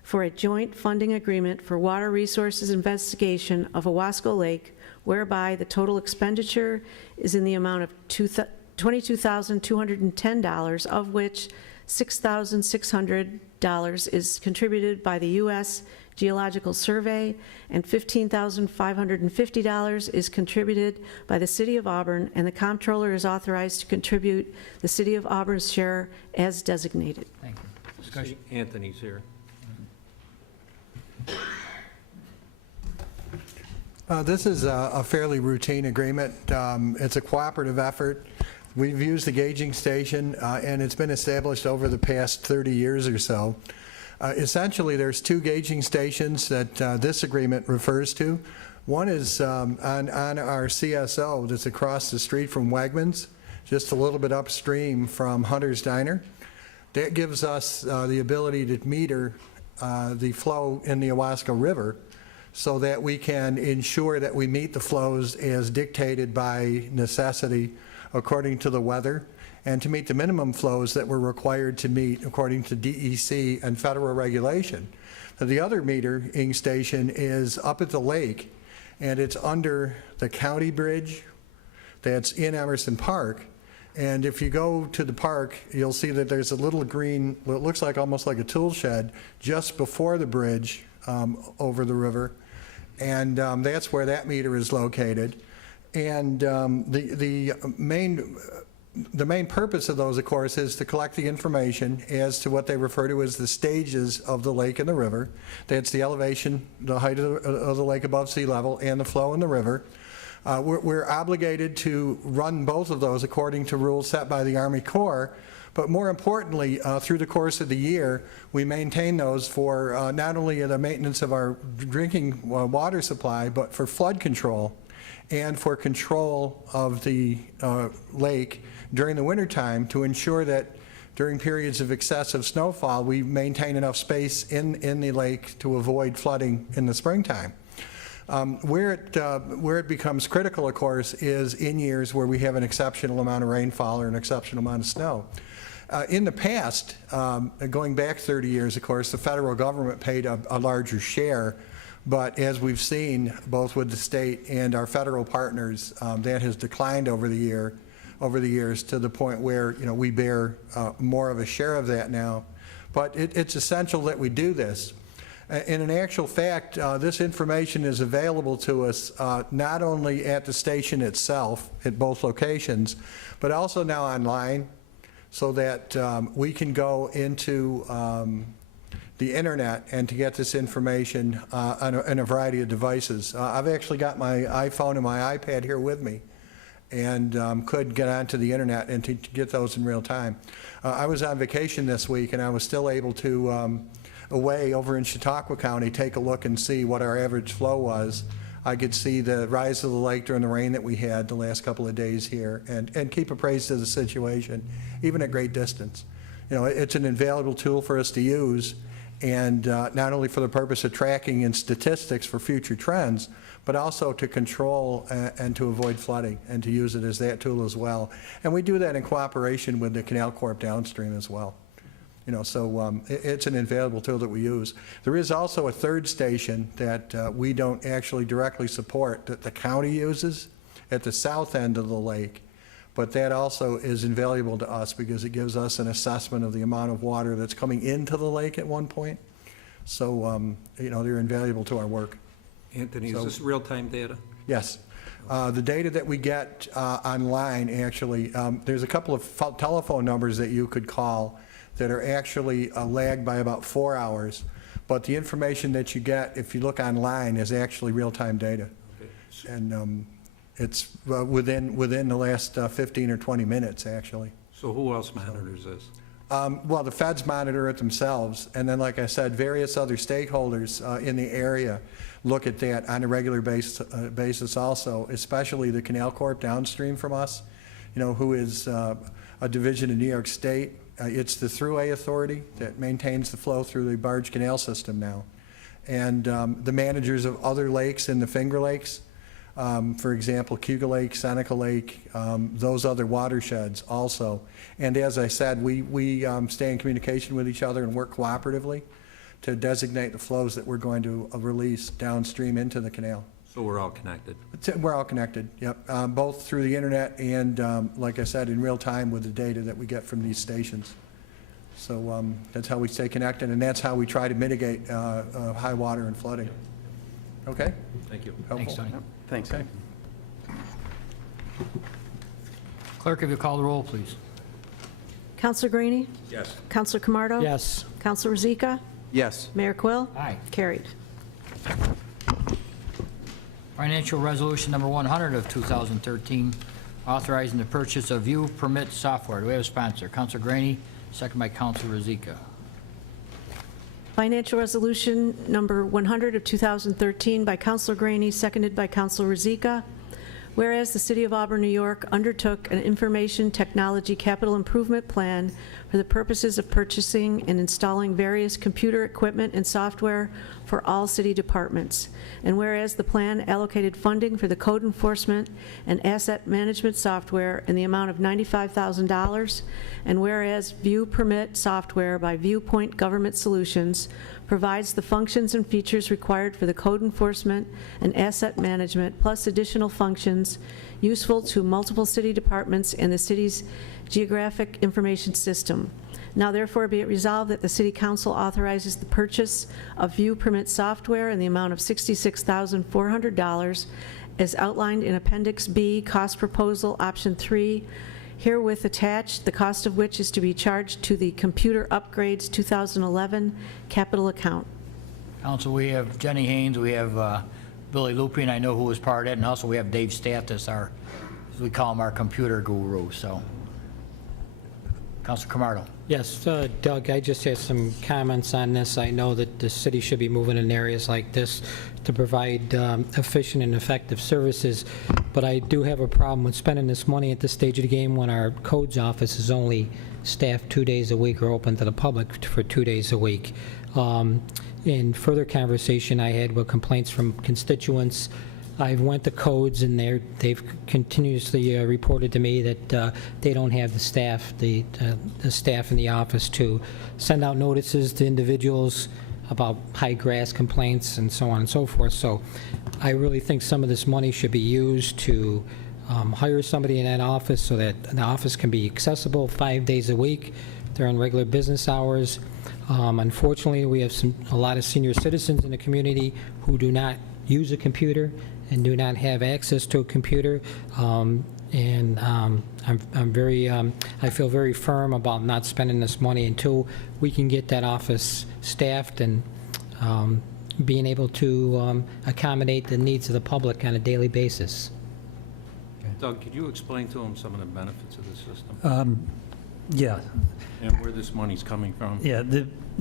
for a joint funding agreement for water resources investigation of Owasco Lake, whereby the total expenditure is in the amount of $22,210, of which $6,600 is contributed by the U.S. Geological Survey, and $15,550 is contributed by the City of Auburn, and the comptroller is authorized to contribute the City of Auburn's share as designated. Thank you. Discussion. Anthony's here. This is a fairly routine agreement. It's a cooperative effort. We've used the gauging station, and it's been established over the past 30 years or so. Essentially, there's two gauging stations that this agreement refers to. One is on our CSO that's across the street from Wegmans, just a little bit upstream from Hunter's Diner. That gives us the ability to meter the flow in the Owasco River so that we can ensure that we meet the flows as dictated by necessity according to the weather, and to meet the minimum flows that we're required to meet according to DEC and federal regulation. The other metering station is up at the lake, and it's under the county bridge that's in Emerson Park. And if you go to the park, you'll see that there's a little green, what looks like almost like a tool shed, just before the bridge over the river. And that's where that meter is located. And the main purpose of those, of course, is to collect the information as to what they refer to as the stages of the lake and the river. That's the elevation, the height of the lake above sea level, and the flow in the river. We're obligated to run both of those according to rules set by the Army Corps, but more importantly, through the course of the year, we maintain those for not only the maintenance of our drinking water supply, but for flood control and for control of the lake during the wintertime to ensure that during periods of excessive snowfall, we maintain enough space in the lake to avoid flooding in the springtime. Where it becomes critical, of course, is in years where we have an exceptional amount of rainfall or an exceptional amount of snow. In the past, going back 30 years, of course, the federal government paid a larger share, but as we've seen, both with the state and our federal partners, that has declined over the years to the point where, you know, we bear more of a share of that now. But it's essential that we do this. In actual fact, this information is available to us not only at the station itself, at both locations, but also now online, so that we can go into the internet and to get this information on a variety of devices. I've actually got my iPhone and my iPad here with me, and could get onto the internet and to get those in real time. I was on vacation this week, and I was still able to, away over in Chautauqua County, take a look and see what our average flow was. I could see the rise of the lake during the rain that we had the last couple of days here, and keep appraised of the situation, even at great distance. You know, it's an invaluable tool for us to use, and not only for the purpose of tracking and statistics for future trends, but also to control and to avoid flooding, and to use it as that tool as well. And we do that in cooperation with the Canal Corp downstream as well. You know, so it's an invaluable tool that we use. There is also a third station that we don't actually directly support, that the county uses at the south end of the lake, but that also is invaluable to us because it gives us an assessment of the amount of water that's coming into the lake at one point. So, you know, they're invaluable to our work. Anthony, is this real-time data? Yes. The data that we get online, actually, there's a couple of telephone numbers that you could call that are actually lagged by about 4 hours, but the information that you get, if you look online, is actually real-time data. Okay. And it's within the last 15 or 20 minutes, actually. So who else monitors this? Well, the feds monitor it themselves, and then, like I said, various other stakeholders in the area look at that on a regular basis also, especially the Canal Corp downstream from us, you know, who is a division of New York State. It's the Thruway Authority that maintains the flow through the barge canal system now. And the managers of other lakes in the Finger Lakes, for example, Cuga Lake, Seneca Lake, those other watersheds also. And as I said, we stay in communication with each other and work cooperatively to designate the flows that we're going to release downstream into the canal. So we're all connected? We're all connected, yep. Both through the internet and, like I said, in real time with the data that we get from these stations. So that's how we stay connected, and that's how we try to mitigate high water and flooding. Okay? Thank you. Helpful? Thanks, Tony. Thanks. Okay. Clerk, if you call the roll, please. Counselor Greenie? Yes. Counselor Camardo? Yes. Counselor Rozika? Yes. Mayor Quill? Aye. Carried. Financial Resolution Number 100 of 2013, authorizing the purchase of view permit software. Do we have a sponsor? Counselor Greenie, second by Counselor Rozika. Financial Resolution Number 100 of 2013 by Counselor Greenie, seconded by Counselor Rozika. Whereas the City of Auburn, New York undertook an information technology capital improvement plan for the purposes of purchasing and installing various computer equipment and software for all city departments. And whereas the plan allocated funding for the code enforcement and asset management software in the amount of $95,000, and whereas View Permit software by Viewpoint Government Solutions provides the functions and features required for the code enforcement and asset management, plus additional functions useful to multiple city departments and the city's geographic information system. Now therefore be it resolved that the City Council authorizes the purchase of View Permit software in the amount of $66,400 as outlined in Appendix B, Cost Proposal Option 3, herewith attached, the cost of which is to be charged to the Computer Upgrades 2011 capital account. Council, we have Jenny Haynes, we have Billy Lupien, I know who was part of it, and also we have Dave Stathis, our, as we call him, our computer guru, so. Councilor Camardo. Yes, Doug, I just had some comments on this. I know that the city should be moving in areas like this to provide efficient and effective services, but I do have a problem with spending this money at this stage of the game when our codes office is only staffed 2 days a week or open to the public for 2 days a week. In further conversation I had with complaints from constituents, I went to codes, and they've continuously reported to me that they don't have the staff, the staff in the office to send out notices to individuals about high grass complaints and so on and so forth. So I really think some of this money should be used to hire somebody in that office so that the office can be accessible 5 days a week during regular business hours. Unfortunately, we have a lot of senior citizens in the community who do not use a computer and do not have access to a computer. I'm very, I feel very firm about not spending this money until we can get that office staffed and being able to accommodate the needs of the public on a daily basis. Doug, could you explain to them some of the benefits of the system? Yeah. And where this money's coming from? Yeah,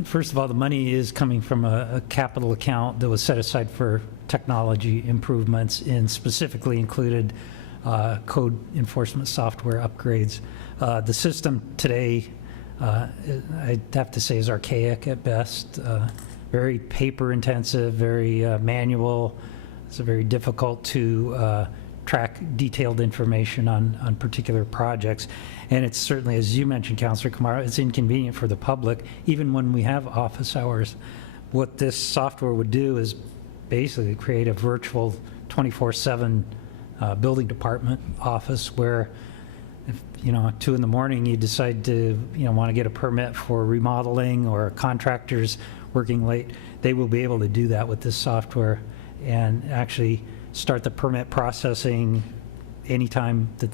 first of all, the money is coming from a capital account that was set aside for technology improvements and specifically included code enforcement software upgrades. The system today, I'd have to say, is archaic at best, very paper intensive, very manual. It's very difficult to track detailed information on particular projects. And it's certainly, as you mentioned, Councilor Kamara, it's inconvenient for the public, even when we have office hours. What this software would do is basically create a virtual 24/7 building department office where, if, at 2 in the morning you decide to, want to get a permit for remodeling or contractors working late, they will be able to do that with this software and actually start the permit processing anytime that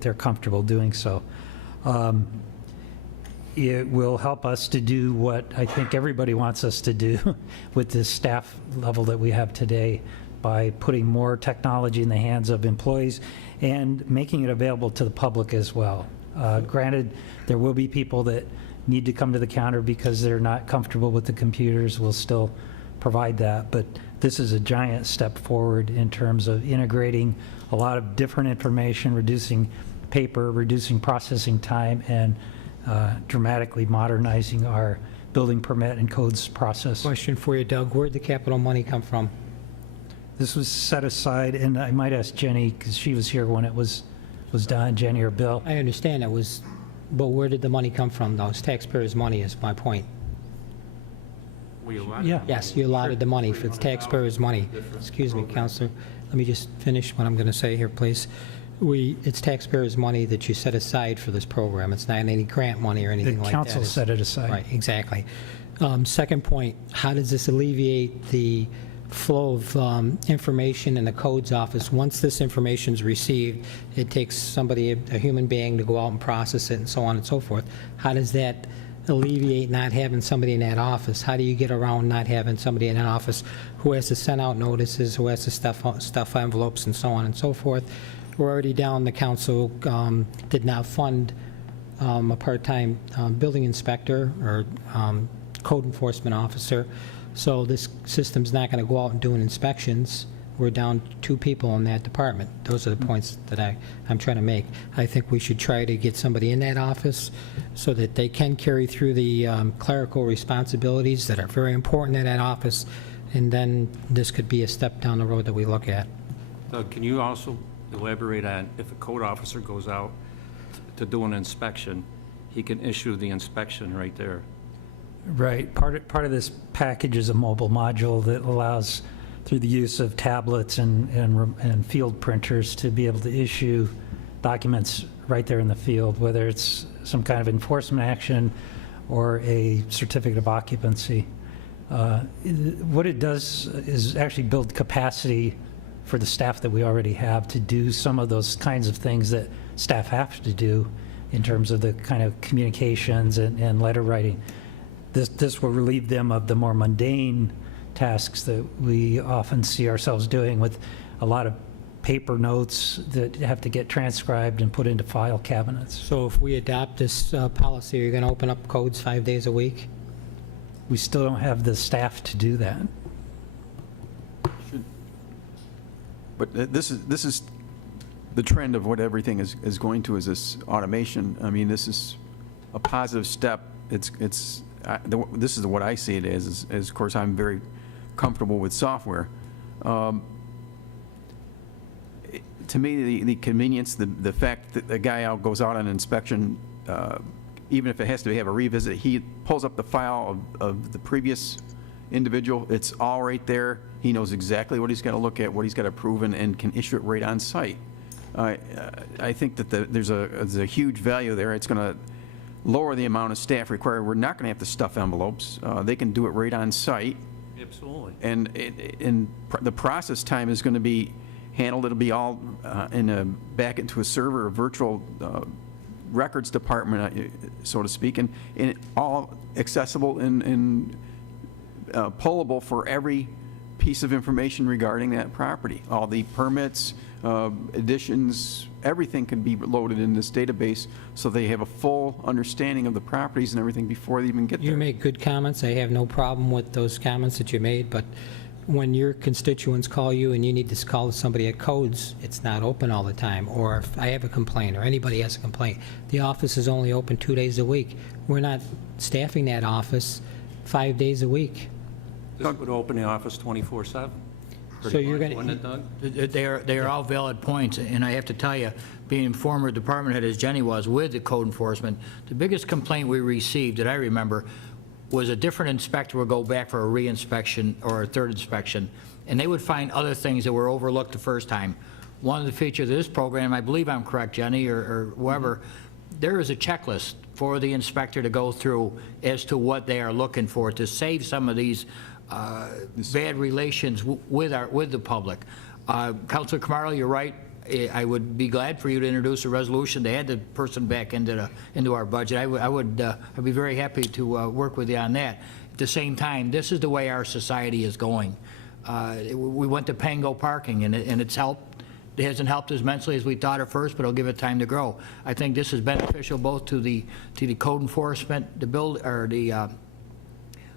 they're comfortable doing so. It will help us to do what I think everybody wants us to do with this staff level that we have today by putting more technology in the hands of employees and making it available to the public as well. Granted, there will be people that need to come to the counter because they're not comfortable with the computers. We'll still provide that, but this is a giant step forward in terms of integrating a lot of different information, reducing paper, reducing processing time, and dramatically modernizing our building permit and codes process. Question for you, Doug. Where'd the capital money come from? This was set aside, and I might ask Jenny, because she was here when it was done, Jenny or Bill. I understand it was, but where did the money come from, though? It's taxpayers' money is my point. Yeah. Yes, you allotted the money for the taxpayers' money. Excuse me, Counselor. Let me just finish what I'm going to say here, please. It's taxpayers' money that you set aside for this program. It's not any grant money or anything like that. The council set it aside. Right, exactly. Second point, how does this alleviate the flow of information in the codes office? Once this information is received, it takes somebody, a human being, to go out and process it and so on and so forth. How does that alleviate not having somebody in that office? How do you get around not having somebody in that office who has to send out notices, who has to stuff envelopes and so on and so forth? We're already down, the council did not fund a part-time building inspector or code enforcement officer, so this system's not going to go out and do inspections. We're down 2 people in that department. Those are the points that I'm trying to make. I think we should try to get somebody in that office so that they can carry through the clerical responsibilities that are very important in that office, and then this could be a step down the road that we look at. Doug, can you also elaborate on if a code officer goes out to do an inspection, he can issue the inspection right there? Right. Part of this package is a mobile module that allows, through the use of tablets and field printers, to be able to issue documents right there in the field, whether it's some kind of enforcement action or a certificate of occupancy. What it does is actually build capacity for the staff that we already have to do some of those kinds of things that staff have to do in terms of the kind of communications and letter writing. This will relieve them of the more mundane tasks that we often see ourselves doing, with a lot of paper notes that have to get transcribed and put into file cabinets. So if we adopt this policy, are you going to open up codes 5 days a week? We still don't have the staff to do that. But this is the trend of what everything is going to, is this automation. I mean, this is a positive step. It's this is what I see it as, of course, I'm very comfortable with software. To me, the convenience, the fact that the guy goes out on inspection, even if it has to have a revisit, he pulls up the file of the previous individual. It's all right there. He knows exactly what he's got to look at, what he's got to prove, and can issue it right on site. I think that there's a huge value there. It's going to lower the amount of staff required. We're not going to have to stuff envelopes. They can do it right on site. Absolutely. And the process time is going to be handled. It'll be all back into a server, a virtual records department, so to speak, and all accessible and pullable for every piece of information regarding that property. All the permits, additions, everything can be loaded in this database so they have a full understanding of the properties and everything before they even get there. You make good comments. I have no problem with those comments that you made, but when your constituents call you and you need to call somebody at codes, it's not open all the time. Or if I have a complaint or anybody has a complaint, the office is only open 2 days a week. We're not staffing that office 5 days a week. This would open the office 24/7. So you're going Wouldn't it, Doug? They are all valid points, and I have to tell you, being former department head as Jenny was with the code enforcement, the biggest complaint we received that I remember was a different inspector would go back for a re-inspection or a third inspection, and they would find other things that were overlooked the first time. One of the features of this program, I believe I'm correct, Jenny, or whoever, there is a checklist for the inspector to go through as to what they are looking for to save some of these bad relations with the public. Councilor Camardo, you're right. I would be glad for you to introduce a resolution to add the person back into our budget. I'd be very happy to work with you on that. At the same time, this is the way our society is going. We went to Pango parking, and it's helped. It hasn't helped as immensely as we thought at first, but it'll give it time to grow. I think this is beneficial both to the code enforcement, the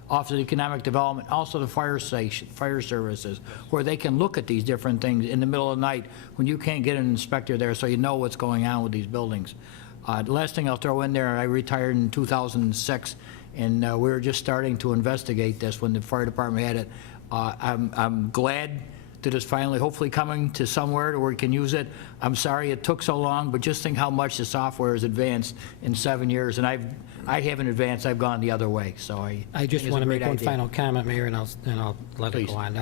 Office of Economic Development, also the fire services, where they can look at these different things in the middle of the night when you can't get an inspector there, so you know what's going on with these buildings. The last thing I'll throw in there, I retired in 2006, and we were just starting to investigate this when the fire department had it. I'm glad that it's finally hopefully coming to somewhere to where we can use it. I'm sorry it took so long, but just think how much the software has advanced in 7 years, and I haven't advanced, I've gone the other way, so I just want to make one final comment, Mayor, and I'll let it go on.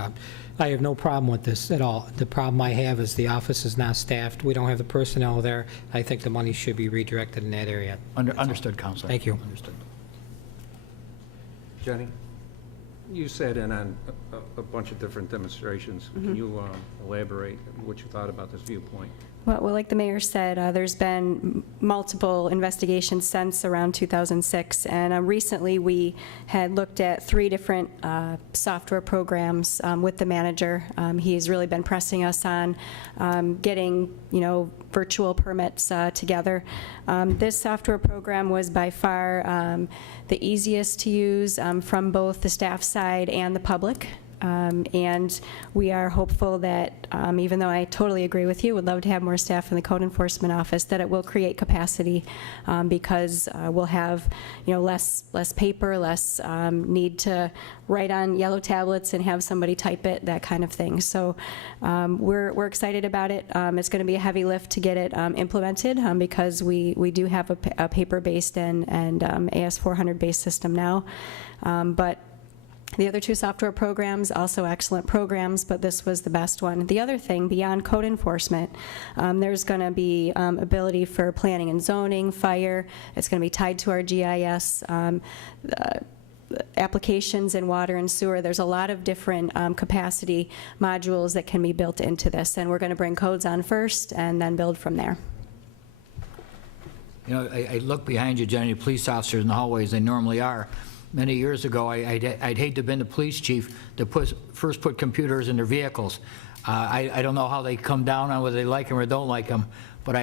I have no problem with this at all. The problem I have is the office is not staffed. We don't have the personnel there. I think the money should be redirected in that area. Understood, Councilor. Thank you. Understood. Jenny, you sat in on a bunch of different demonstrations. Can you elaborate what you thought about this viewpoint? Well, like the mayor said, there's been multiple investigations since around 2006, and recently we had looked at 3 different software programs with the manager. He's really been pressing us on getting, virtual permits together. This software program was by far the easiest to use from both the staff side and the public. And we are hopeful that, even though I totally agree with you, would love to have more staff in the code enforcement office, that it will create capacity because we'll have, less paper, less need to write on yellow tablets and have somebody type it, that kind of thing. So we're excited about it. It's going to be a heavy lift to get it implemented because we do have a paper-based and AS400-based system now, but the other 2 software programs, also excellent programs, but this was the best one. The other thing, beyond code enforcement, there's going to be ability for planning and zoning, fire. It's going to be tied to our GIS. Applications in water and sewer. There's a lot of different capacity modules that can be built into this, and we're going to bring codes on first and then build from there. I look behind you, Jenny, police officers in the hallways, they normally are. Many years ago, I'd hate to have been the police chief to first put computers in their vehicles. I don't know how they come down on whether they like them or don't like them, but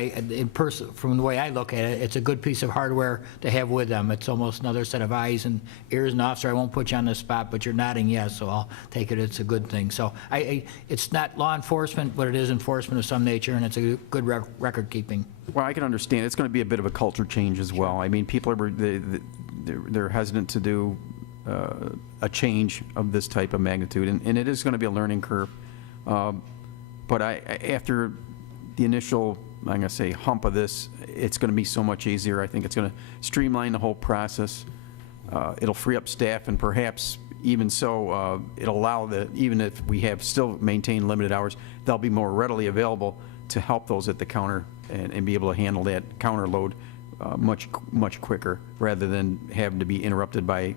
from the way I look at it, it's a good piece of hardware to have with them. It's almost another set of eyes and ears. And officer, I won't put you on the spot, but you're nodding yes, so I'll take it it's a good thing. So it's not law enforcement, but it is enforcement of some nature, and it's a good record keeping. Well, I can understand. It's going to be a bit of a culture change as well. I mean, people are they're hesitant to do a change of this type of magnitude, and it is going to be a learning curve. But after the initial, I'm going to say, hump of this, it's going to be so much easier. I think it's going to streamline the whole process. It'll free up staff, and perhaps even so, it'll allow even if we have still maintained limited hours, they'll be more readily available to help those at the counter and be able to handle that counter load much quicker, rather than having to be interrupted by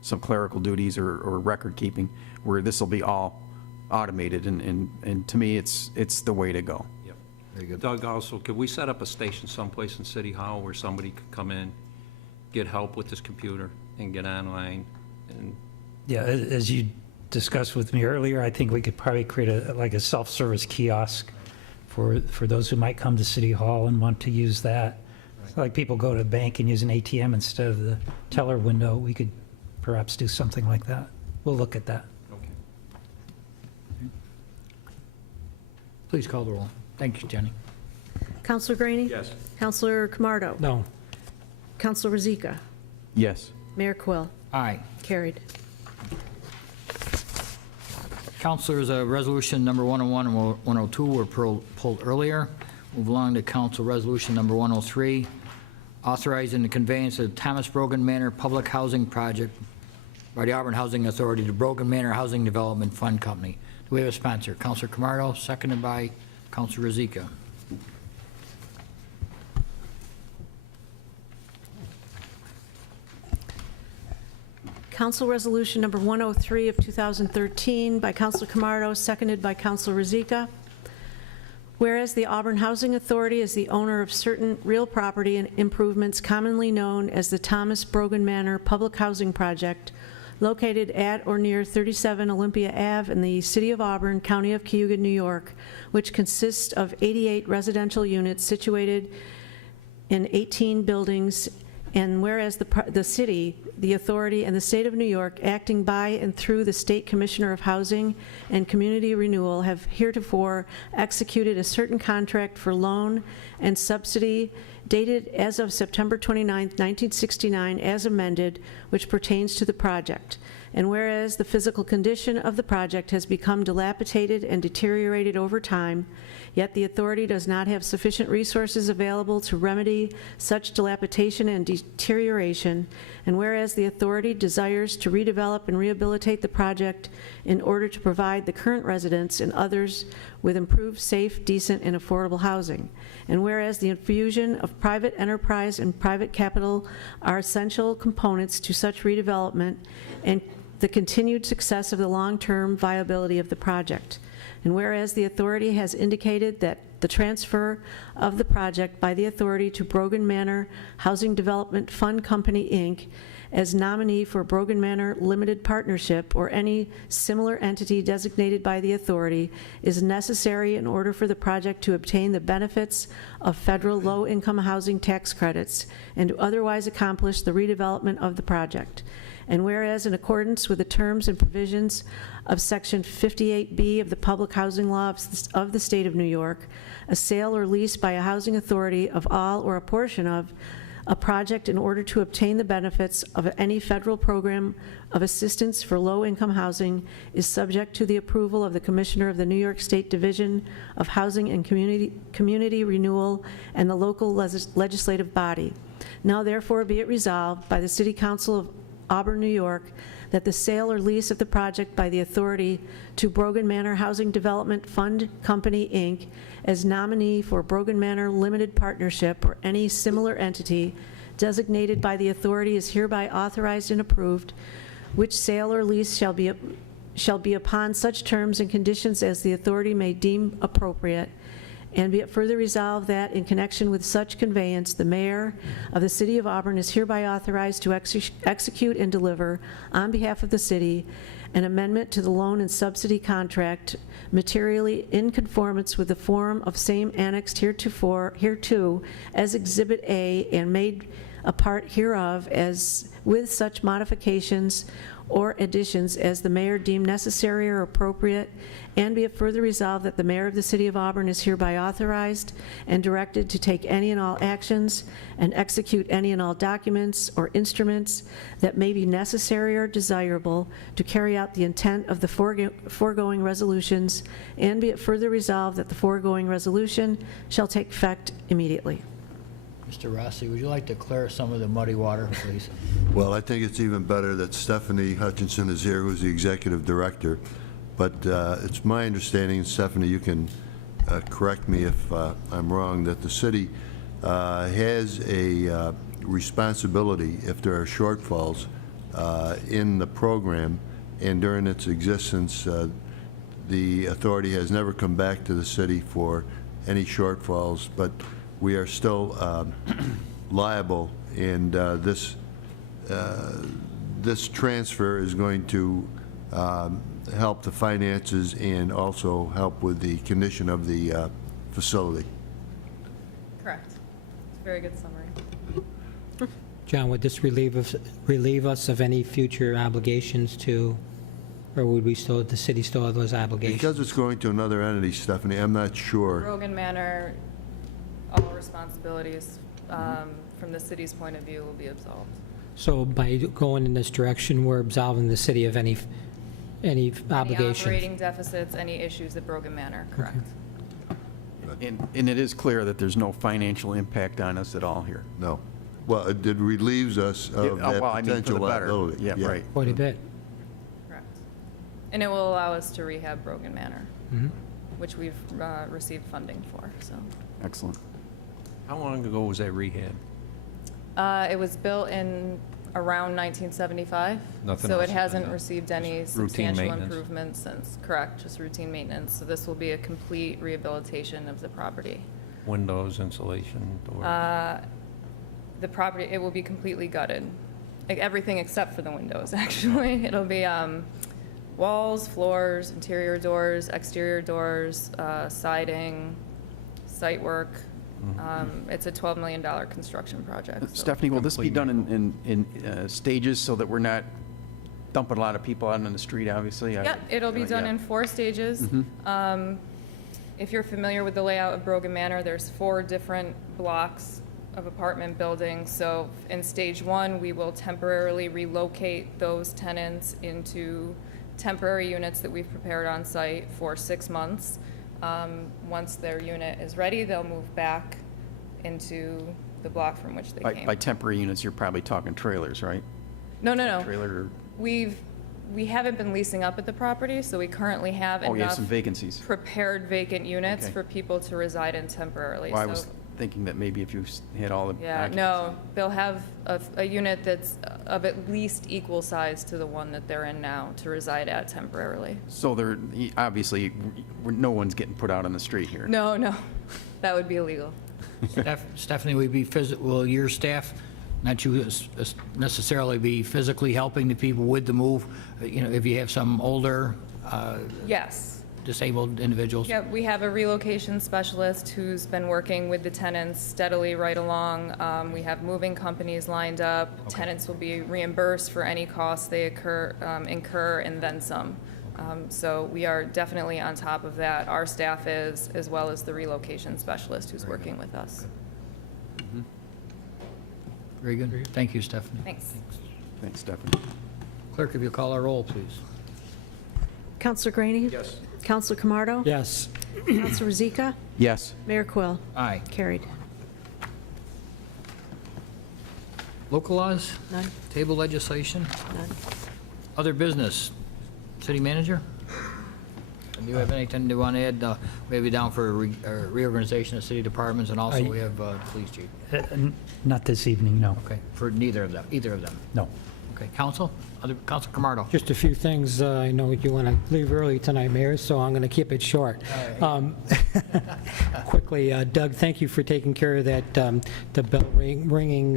some clerical duties or record keeping, where this will be all automated, and to me, it's the way to go. Yep. Very good. Doug, also, could we set up a station someplace in City Hall where somebody could come in, get help with this computer, and get online? And Yeah, as you discussed with me earlier, I think we could probably create a self-service kiosk for those who might come to City Hall and want to use that. So like people go to the bank and use an ATM instead of the teller window, we could perhaps do something like that. We'll look at that. okay. Please call the roll. Thank you, Jenny. Counselor Graney? Yes. Counselor Camardo? No. Counselor Rozika? Yes. Mayor Quill? Aye. Carried. Councilors, resolution number 101 and 102 were pulled earlier. Move along to council resolution number 103, authorizing the conveyance of the Thomas Brogan Manor Public Housing Project by the Auburn Housing Authority to Brogan Manor Housing Development Fund Company. Do we have a sponsor? Councilor Camardo, seconded by Councilor Rozika. Council Resolution Number 103 of 2013 by Councilor Camardo, seconded by Councilor Rozika. Whereas the Auburn Housing Authority is the owner of certain real property and improvements commonly known as the Thomas Brogan Manor Public Housing Project, located at or near 37 Olympia Ave in the City of Auburn, County of Cayuga, New York, which consists of 88 residential units situated in 18 buildings. And whereas the city, the authority, and the state of New York, acting by and through the State Commissioner of Housing and Community Renewal, have heretofore executed a certain contract for loan and subsidy dated as of September 29, 1969, as amended, which pertains to the project. And whereas the physical condition of the project has become dilapidated and deteriorated over time, yet the authority does not have sufficient resources available to remedy such dilapidation and deterioration, and whereas the authority desires to redevelop and rehabilitate the project in order to provide the current residents and others with improved, safe, decent, and affordable housing, and whereas the infusion of private enterprise and private capital are essential components to such redevelopment and the continued success of the long-term viability of the project. And whereas the authority has indicated that the transfer of the project by the authority to Brogan Manor Housing Development Fund Company, Inc., as nominee for Brogan Manor Limited Partnership or any similar entity designated by the authority is necessary in order for the project to obtain the benefits of federal low-income housing tax credits and to otherwise accomplish the redevelopment of the project. And whereas in accordance with the terms and provisions of Section 58B of the Public Housing Law of the State of New York, a sale or lease by a housing authority of all or a portion of a project in order to obtain the benefits of any federal program of assistance for low-income housing is subject to the approval of the Commissioner of the New York State Division of Housing and Community Renewal and the local legislative body. Now therefore be it resolved by the City Council of Auburn, New York, that the sale or lease of the project by the authority to Brogan Manor Housing Development Fund Company, Inc., as nominee for Brogan Manor Limited Partnership or any similar entity designated by the authority is hereby authorized and approved, which sale or lease shall be upon such terms and conditions as the authority may deem appropriate. And be it further resolved that in connection with such conveyance, the mayor of the city of Auburn is hereby authorized to execute and deliver on behalf of the city an amendment to the loan and subsidy contract materially in conformance with the form of same annexed hereto as Exhibit A and made a part hereof, as with such modifications or additions as the mayor deemed necessary or appropriate, and be it further resolved that the mayor of the city of Auburn is hereby authorized and directed to take any and all actions and execute any and all documents or instruments that may be necessary or desirable to carry out the intent of the foregoing resolutions, and be it further resolved that the foregoing resolution shall take effect immediately. Mr. Rossi, would you like to clear some of the muddy water, please? Well, I think it's even better that Stephanie Hutchinson is here, who's the executive director. But it's my understanding, Stephanie, you can correct me if I'm wrong, that the city has a responsibility if there are shortfalls in the program, and during its existence, the authority has never come back to the city for any shortfalls, but we are still liable, and this transfer is going to help the finances and also help with the condition of the facility. Correct. It's a very good summary. John, would this relieve us of any future obligations to, or would we still, the city still have those obligations? Because it's going to another entity, Stephanie, I'm not sure. Brogan Manor, all responsibilities from the city's point of view will be absolved. So by going in this direction, we're absolving the city of any Any obligations? operating deficits, any issues at Brogan Manor, correct. And it is clear that there's no financial impact on us at all here. No. Well, it relieves us of that Well, I mean, for potential the better. liability. Yeah, right. Quite a bit. Correct. And it will allow us to rehab Brogan Manor, which we've received funding for, so. Excellent. How long ago was that rehab? It was built in around 1975. Nothing So else it has hasn't been done. received any Just routine substantial maintenance. improvements since, correct, just routine maintenance. So this will be a complete rehabilitation of the property. Windows, insulation, doors? The property, it will be completely gutted. Like everything except for the windows, actually. It'll be walls, floors, interior doors, exterior doors, siding, site work. It's a $12 million construction project. so- Stephanie, will this be done in stages so that we're not dumping a lot of people out on the street, obviously? Yep, it'll be done in 4 stages. If you're familiar with the layout of Brogan Manor, there's 4 different blocks of apartment buildings. So in stage 1, we will temporarily relocate those tenants into temporary units that we've prepared on site for 6 months. Once their unit is ready, they'll move back into the block from which they came. By temporary units, you're probably talking trailers, right? No. Trailer, We haven't been leasing up at the property, so we currently have oh, you have enough some vacancies. prepared vacant units Okay. for people to reside in temporarily. Well, I So- was thinking that maybe if you had all the Yeah, occupancy. no, they'll have a unit that's of at least equal size to the one that they're in now to reside at temporarily. So there, obviously, no one's getting put out on the street here. No, that would be illegal. Stephanie, will your staff, not you necessarily, be physically helping the people with the move? You know, if you have some older Yes. disabled individuals? Yep, we have a relocation specialist who's been working with the tenants steadily right along. We have moving companies lined up. Tenants will be reimbursed for any costs they incur and then some. So we are definitely on top of that. Our staff is, as well as the relocation specialist who's working with us. Very good. Thank you, Stephanie. Thanks. Thanks, Stephanie. Clerk, if you'll call our roll, please. Counselor Graney? Yes. Counselor Camardo? Yes. Counselor Rozika? Yes. Mayor Quill? Aye. Carried. Local laws? None. Table legislation? None. Other business? City manager? Do you have anything you want to add? We have you down for reorganization of city departments, and also we have police chief. Not this evening, no. Okay, for either of them? No. Okay, counsel? Counsel Camardo? Just a few things. I know you want to leave early tonight, Mayor, so I'm going to keep it short. Quickly, Doug, thank you for taking care of that, the bell ringing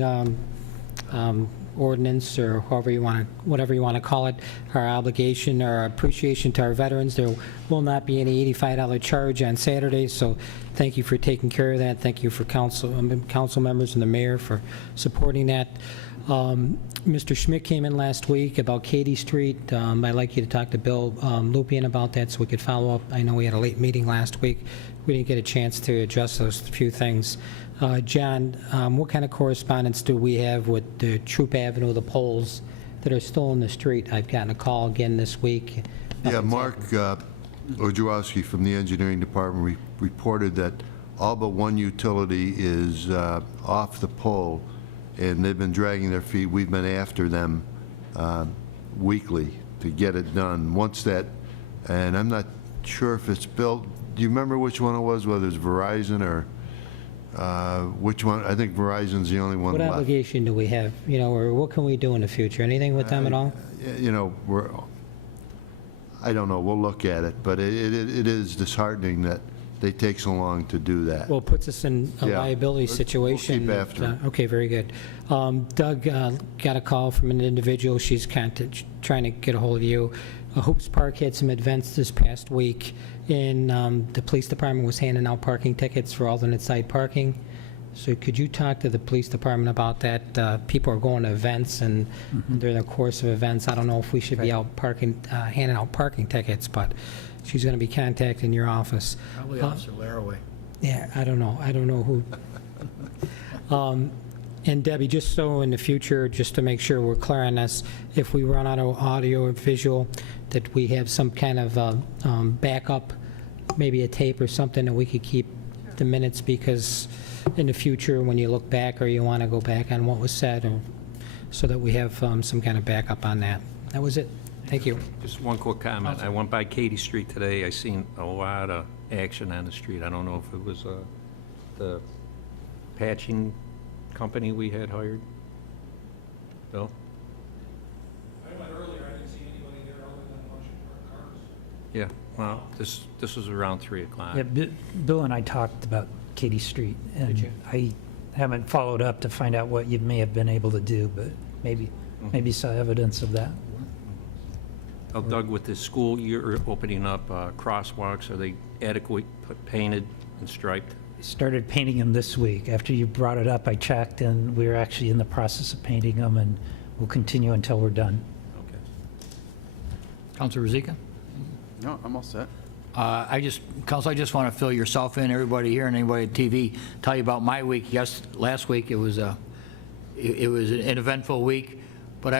ordinance, or whatever you want to call it, our obligation, our appreciation to our veterans. There will not be any $85 charge on Saturdays, so thank you for taking care of that. Thank you for council members and the mayor for supporting that. Mr. Schmidt came in last week about Katy Street. I'd like you to talk to Bill Lupien about that so we could follow up. I know we had a late meeting last week. We didn't get a chance to address those few things. John, what kind of correspondence do we have with the Troop Avenue, the poles that are still in the street? I've gotten a call again this week. Yeah, Mark Odrowski from the engineering department reported that all but one utility is off the pole, and they've been dragging their feet. We've been after them weekly to get it done. Once that, and I'm not sure if it's built. Do you remember which one it was, whether it's Verizon or which one? I think Verizon's the only one What left. obligation do we have, or what can we do in the future? Anything with them at all? I don't know, we'll look at it, but it is disheartening that they take so long to do that. Well, it puts us in a Yeah. liability situation. We'll keep after that, okay, very good. Doug got a call from an individual. She's trying to get a hold of you. Hoops Park had some events this past week, and the police department was handing out parking tickets for alternate side parking. So could you talk to the police department about that? People are going to events, and during the course of events, I don't know if we should be out handing out parking tickets, but she's going to be contacting your office. Probably Officer Laraway. Yeah, I don't know who. And Debbie, just so in the future, just to make sure we're clear on this, if we run out of audio or visual, that we have some kind of backup, maybe a tape or something that we could keep the minutes, because in the future, when you look back or you want to go back on what was said, or so that we have some kind of backup on that. That was it. Thank you. Just one quick comment. I went by Katy Street today. I seen a lot of action on the street. I don't know if it was the patching company we had hired. Bill? I went earlier, I didn't see anybody there other than a bunch of parked cars. Yeah, well, this was around 3 o'clock. Yeah, Bill and I talked about Katy Street, Did and you? I haven't followed up to find out what you may have been able to do, but maybe saw evidence of that. Oh, Doug, with the school year opening up, crosswalks, are they adequately painted and striped? Started painting them this week. After you brought it up, I checked, and we're actually in the process of painting them, and we'll continue until we're done. Okay. Councilor Ruzicka? No, I'm all set. Council, I just want to fill yourself in, everybody here and anybody at TV, tell you about my week. Yes, last week it was an eventful week, but I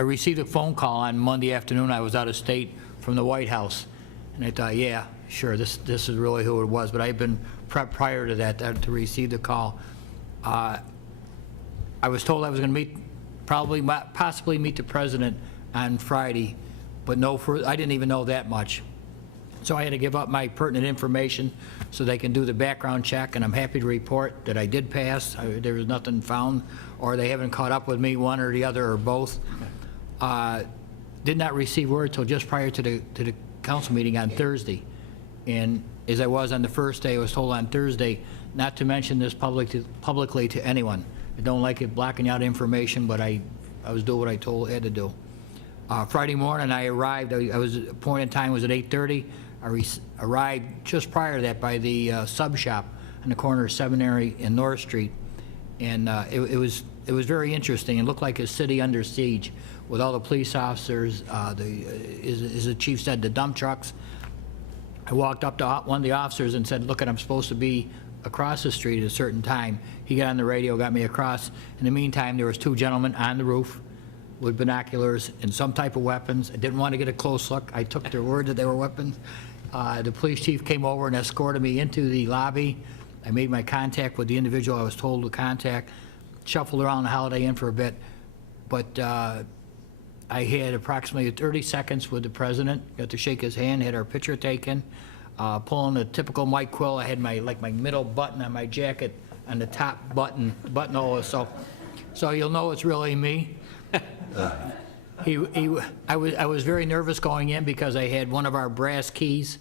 received a phone call on Monday afternoon. I was out of state from the White House, and I thought, yeah, sure, this is really who it was. But I've been prepped prior to that to receive the call. I was told I was going to possibly meet the president on Friday, but I didn't even know that much. So I had to give up my pertinent information so they can do the background check, and I'm happy to report that I did pass. There was nothing found, or they haven't caught up with me, one or the other, or both. Did not receive word till just prior to the council meeting on Thursday. And as I was on the first day, I was told on Thursday not to mention this publicly to anyone. I don't like it blocking out information, but I was doing what I had to do. Friday morning, I arrived. I was appointed time was at 8:30. I arrived just prior to that by the sub shop on the corner of Seminary and North Street, and it was very interesting. It looked like a city under siege with all the police officers. As the chief said, the dump trucks. I walked up to one of the officers and said, "Look, I'm supposed to be across the street at a certain time." He got on the radio, got me across. In the meantime, there was 2 gentlemen on the roof with binoculars and some type of weapons. I didn't want to get a close look. I took their word that they were weapons. The police chief came over and escorted me into the lobby. I made my contact with the individual I was told to contact, shuffled around the Holiday Inn for a bit, but I had approximately 30 seconds with the president, got to shake his hand, had our picture taken, pulling a typical Mike Quill. I had my middle button on my jacket on the top buttonhole, so you'll know it's really me. I was very nervous going in because I had one of our brass keys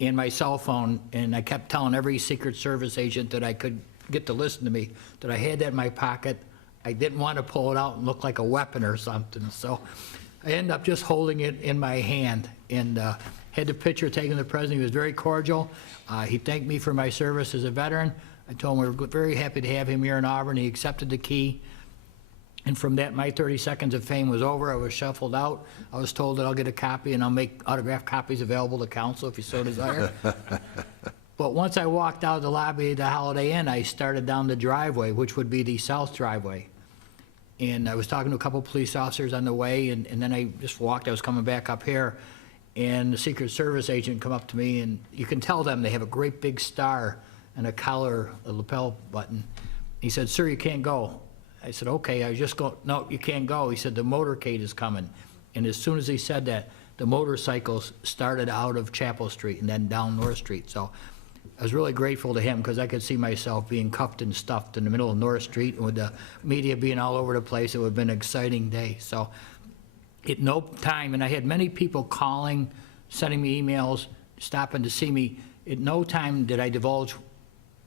in my cell phone, and I kept telling every Secret Service agent that I could get to listen to me that I had that in my pocket. I didn't want to pull it out and look like a weapon or something, so I ended up just holding it in my hand, and had the picture taken with the president. He was very cordial. He thanked me for my service as a veteran. I told him we were very happy to have him here in Auburn. He accepted the key. And from that, my 30 seconds of fame was over. I was shuffled out. I was told that I'll get a copy, and I'll make autographed copies available to council if you so desire. But once I walked out of the lobby of the Holiday Inn, I started down the driveway, which would be the south driveway. And I was talking to a couple police officers on the way, and then I just walked. I was coming back up here, and the Secret Service agent come up to me, and you can tell them they have a great big star and a collar, a lapel button. He said, "Sir, you can't go." I said, "Okay." I was just going, "No, you can't go." He said, "The motorcade is coming." And as soon as he said that, the motorcycles started out of Chapel Street and then down North Street. So I was really grateful to him, because I could see myself being cuffed and stuffed in the middle of North Street, and with the media being all over the place, it would have been an exciting day. So at no time, and I had many people calling, sending me emails, stopping to see me. At no time did I divulge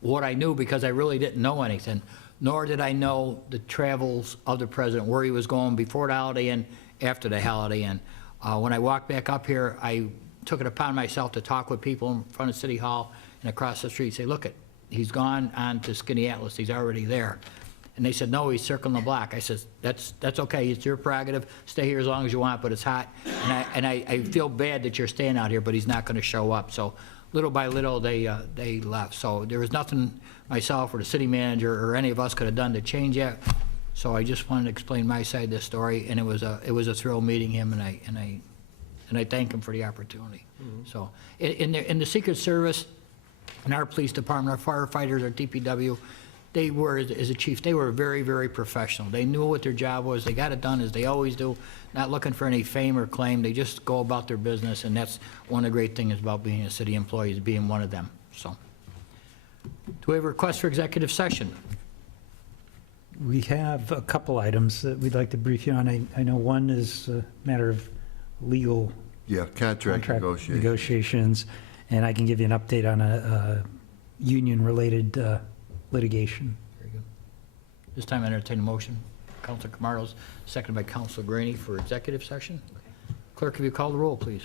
what I knew, because I really didn't know anything, nor did I know the travels of the president, where he was going before the Holiday Inn, after the Holiday Inn. When I walked back up here, I took it upon myself to talk with people in front of City Hall and across the street, say, "Look, he's gone on to Skinny Atlas, he's already there." And they said, "No, he's circling the block." I said, that's okay, it's your prerogative, stay here as long as you want, but it's hot. And I feel bad that you're staying out here, but he's not gonna show up. So little by little, they left. So there was nothing myself or the city manager or any of us could have done to change that. So I just wanted to explain my side of the story, and it was a thrill meeting him, and I thank him for the opportunity. So in the Secret Service, in our police department, our firefighters, our DPW, they were, as a chief, they were very, very professional. They knew what their job was. They got it done as they always do, not looking for any fame or claim. They just go about their business, and that's one of the great things about being a city employee, is being one of them. So, do we have a request for executive session? We have a couple items that we'd like to brief you on. I know one is a matter of legal Yeah, contract negotiations, and I can give you an update on a union-related litigation. Very good. This time I entertain a motion. Councilor Camardos, seconded by Councilor Graney, for executive session. Clerk, have you called the roll, please?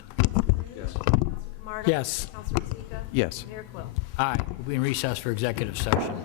Yes. Councilor Camardo? Yes. Councilor Zika? Yes. Mayor Quill? Aye. We'll be in recess for executive session.